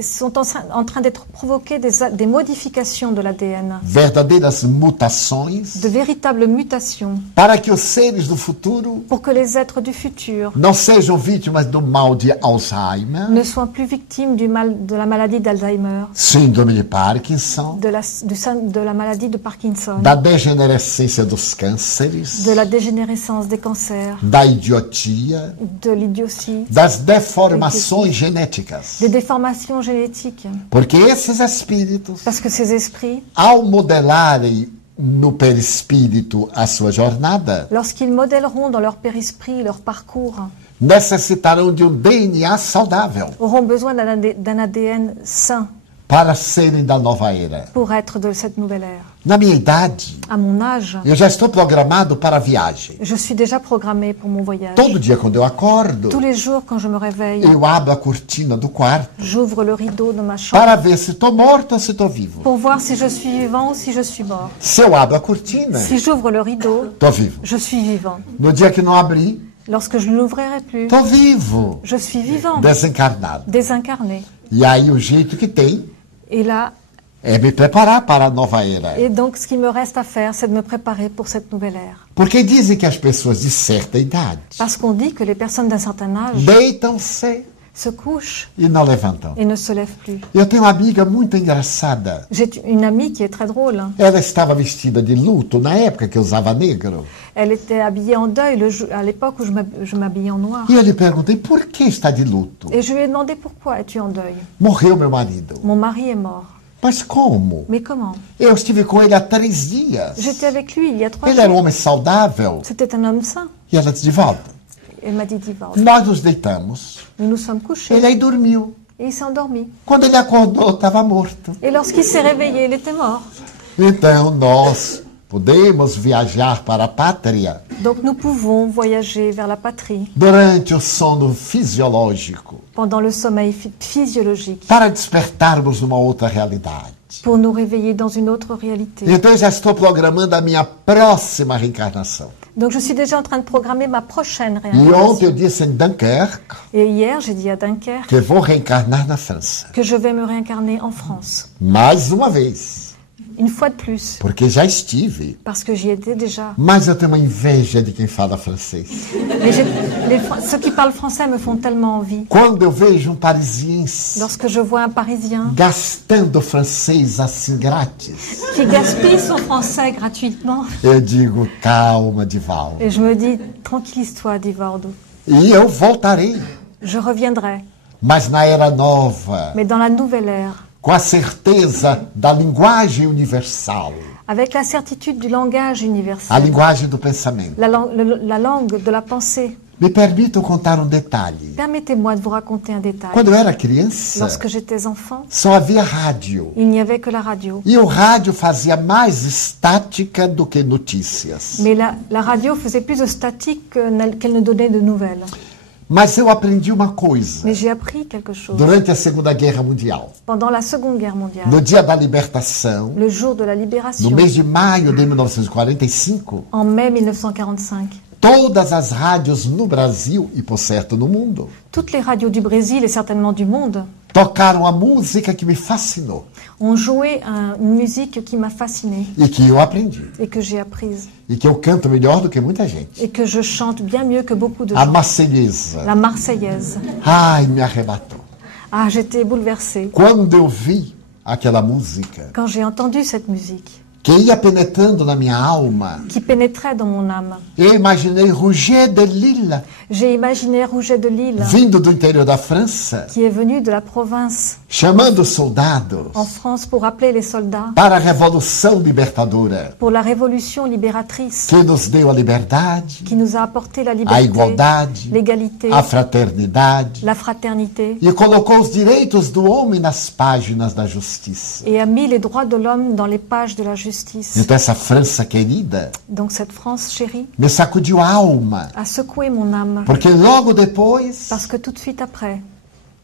sont en train d'être provoquées des modifications de l'ADN, verdadeiras mutações, de véritables mutations, para que os seres do futuro pour que les êtres du futur não sejam vítimas do mal de Alzheimer, ne soient plus victimes de la maladie d'Alzheimer, síndrome de Parkinson, de la maladie de Parkinson, da degenerescência dos cânceres, de la dégénérescence des cancers, da idiotia, de l'idiotie, das deformações genéticas. des déformations génétiques. Porque esses espíritos, Parce que ces esprits, ao modelarem no perispírito a sua jornada, lorsqu'ils modèleront dans leur périsprit leur parcours, necessitarão de um DNA saudável auront besoin d'un ADN sain para serem da nova era. pour être de cette nouvelle ère. Na minha idade, À mon âge, eu já estou programado para a viagem. je suis déjà programmée pour mon voyage. Todo dia quando eu acordo, Tous les jours, quand je me réveille, eu abro a cortina do quarto j'ouvre le rideau de ma chambre para ver se estou morto ou se estou vivo. pour voir si je suis vivant ou si je suis mort. Se eu abro a cortina, Si j'ouvre le rideau, estou vivo. je suis vivant. No dia que não abri, Lorsque je ne l'ouvrirai plus, estou vivo, je suis vivant, desencarnado. désincarné. E aí o jeito que tem Et là, é me preparar para a nova era. et donc ce qu'il me reste à faire, c'est de me préparer pour cette nouvelle ère. Porque dizem que as pessoas de certa idade Parce qu'on dit que les personnes d'un certain âge deitam-se se couchent e não levantam. et ne se lèvent plus. Eu tenho uma amiga muito engraçada. J'ai une amie qui est très drôle. Ela estava vestida de luto na época que usava negro. Elle était habillée en deuil à l'époque où je m'habillais en noir. E eu lhe perguntei, por que está de luto? Et je lui ai demandé pourquoi es-tu en deuil. Morreu meu marido. Mon mari est mort. Mas como? Mais comment? Eu estive com ele há 3 dias. J'étais avec lui il y a 3 Ele era um jours. homem saudável. C'était un homme sain. E ela disse, Divaldo, Elle m'a dit divorce. nós nos deitamos. Nous nous sommes couchés Ele aí dormiu. et il s'est endormi. Quando ele acordou, estava morto. Et lorsqu'il s'est réveillé, il était mort. Então nós podemos viajar para a pátria Donc nous pouvons voyager vers la patrie durante o sono fisiológico pendant le sommeil physiologique para despertarmos numa outra realidade. pour nous réveiller dans une autre réalité. Então eu já estou programando a minha próxima reencarnação. Donc je suis déjà en train de programmer ma prochaine E réincarnation. ontem eu disse em Dunkerque Et hier, j'ai dit à Dunkerque que vou reencarnar na França. que je vais me réincarner en France. Mais uma vez. Une fois de plus, Porque já estive. parce que j'y étais déjà. Mas eu tenho uma inveja de quem fala francês. Mais ceux qui parlent français me font tellement envie. Quando eu vejo um parisiense Lorsque je vois un Parisien gastando francês assim grátis, qui gaspille son français gratuitement, eu digo, calma, Divaldo. et je me dis, tranquillise-toi, Divaldo. E eu voltarei. Je reviendrai, Mas na era nova, mais dans la nouvelle ère, com a certeza da linguagem universal, avec la certitude du langage a universel, linguagem do pensamento. la langue de la pensée. Me permitam contar um detalhe. Permettez-moi de vous raconter un détail. Quando eu era criança, Lorsque j'étais enfant, só havia rádio. il n'y avait que la radio. E o rádio fazia mais estática do que notícias. Mais la radio faisait plus de statique qu'elle ne donnait de nouvelles. Mas eu aprendi uma coisa. Mais j'ai appris quelque chose. Durante a Segunda Guerra Mundial, Pendant la Seconde Guerre mondiale, no dia da libertação, le jour de la no libération, mês de maio de 1945, en mai 1945, todas as rádios no Brasil e, por certo, no mundo, toutes les radios du Brésil et certainement du monde tocaram a música que me fascinou ont joué une musique qui m'a fascinée e que eu aprendi. et que j'ai apprise E que eu canto melhor do que muita gente. et que je chante bien mieux que beaucoup de A gens. Marselhesa. La Marseillaise. Ai, me arrebatou. Ah, j'étais bouleversée Quando eu vi aquela música quand j'ai entendu cette musique que ia penetrando na minha alma, qui pénétrait dans mon âme. eu imaginei Roger de Lille, J'ai imaginé Rouget de Lille, vindo do interior da França, qui est venu de la province chamando soldados en France pour appeler les soldats para a Revolução Libertadora, pour la révolution libératrice que nos deu a liberdade, qui nous a apporté la a liberté, igualdade, l'égalité, a fraternidade, la fraternité e colocou os direitos do homem nas páginas da justiça. et a mis les droits de l'homme dans les pages de la justice. Então essa França querida Donc cette France chérie me sacudiu a alma, a secoué mon âme porque logo depois, parce que tout de suite après,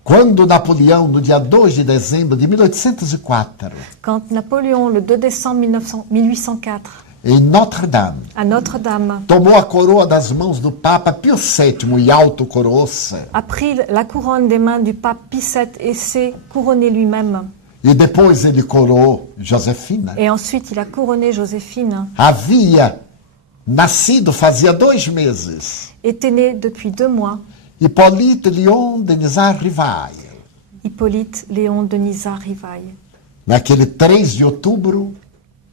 quando Napoleão, no dia 2 de dezembro de 1804, quand Napoléon, le 2 décembre 1804, em Notre-Dame, à Notre-Dame, tomou a coroa das mãos do Papa Pio VII e autocoroou-se, a pris la couronne des mains du pape Pie VII et s'est couronné lui-même. e depois ele coroou Josefina, Et ensuite, il a couronné Joséphine, havia nascido fazia 2 meses était né depuis 2 mois, Hippolyte Léon Denisard Rivail, Hippolyte Léon Denisard Rivail, naquele 3 de outubro,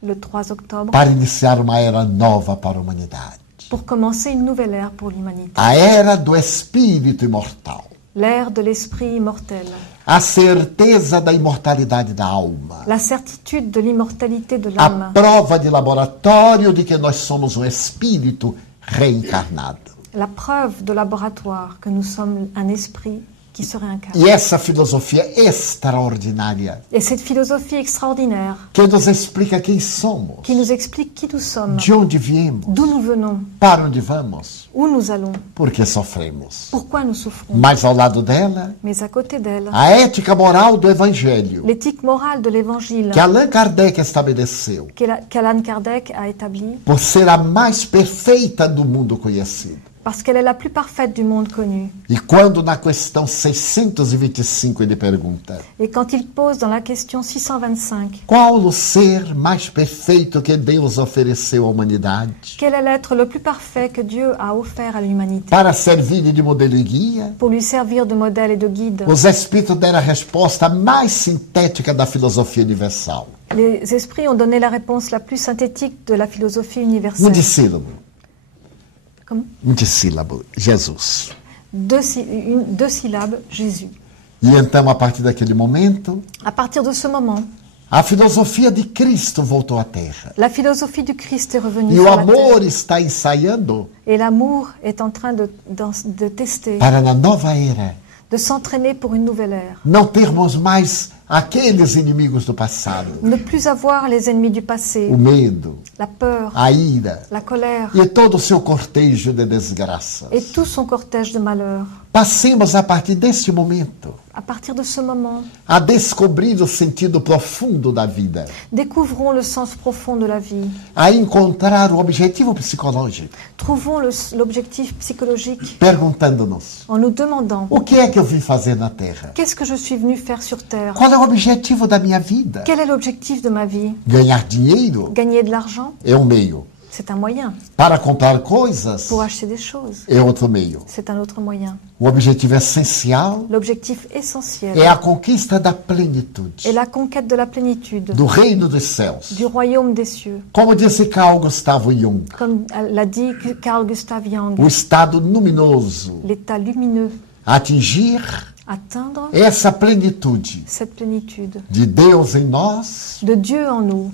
le 3 octobre, para iniciar uma era nova para a humanidade. pour commencer une nouvelle ère pour l'humanité. A era do espírito imortal. L'ère de l'esprit immortel, A certeza da imortalidade da alma. la certitude de l'immortalité de A l'âme, prova de laboratório de que nós somos um espírito reencarnado. la preuve de laboratoire que nous sommes un esprit qui se réincarne. E essa filosofia extraordinária Et cette philosophie extraordinaire que nos explica quem somos, qui nous explique qui nous sommes, de onde viemos, d'où nous venons, para onde vamos, où nous allons, por que sofremos. pourquoi nous souffrons. Mas ao lado dela, Mais à côté d'elle, a ética moral do Evangelho, l'éthique morale de l'Évangile que Allan Kardec estabeleceu, qu'Alan Kardec a établie por ser a mais perfeita do mundo conhecido. Parce qu'elle est la plus parfaite du monde connu. E quando na questão 625 ele pergunta: Et quand il pose dans la question 625, qual o ser mais perfeito que Deus ofereceu à humanidade quel est l'être le plus parfait que Dieu a offert à l'humanité? para servir de modelo e guia, Pour lui servir de modèle et de guide, os espíritos deram a resposta mais sintética da filosofia universal. les esprits ont donné la réponse la plus synthétique de la philosophie Um universelle. dissílabo. Comment? Um dissílabo. Jesus. Deux syllabes, Jésus. E então, a partir daquele momento, À partir de ce moment, a filosofia de Cristo voltou à Terra. la philosophie du Christ est revenue E o sur la terre. amor está ensaiando Et l'amour est en train de tester, para na nova era de s'entraîner pour une nouvelle ère. não termos mais aqueles inimigos do passado. Ne plus avoir les ennemis du passé, O medo, la peur, a ira la colère e todo o seu cortejo de desgraças. et tout son cortège de malheurs. Passemos a partir deste momento À partir de ce moment, a descobrir o sentido profundo da vida, découvrons le sens profond de la vie. a encontrar o objetivo psicológico, Trouvons l'objectif psychologique perguntando-nos: en nous demandant o que é que eu vim fazer na Terra? qu'est-ce que je suis venu faire sur Terre? Qual é o objetivo da minha vida? Quel est l'objectif de ma vie? Ganhar dinheiro Gagner de l'argent, é um meio. c'est un moyen. Para comprar coisas Pour acheter des choses, é outro meio. c'est un autre moyen. O objetivo essencial L'objectif essentiel é a conquista da plenitude, est la conquête de la plénitude, do reino dos céus. du royaume des cieux. Como disse Carl Gustav Jung, Comme l'a dit Carl Gustav Jung, o estado luminoso, l'état lumineux, atingir atteindre essa plenitude cette plénitude de Deus em nós, de Dieu en nous,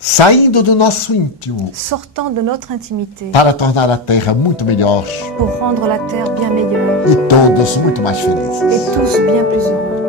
saindo do nosso íntimo, sortant de notre intimité para tornar a terra muito melhor pour rendre la terre bien meilleure e todos muito mais felizes. et tous bien plus heureux.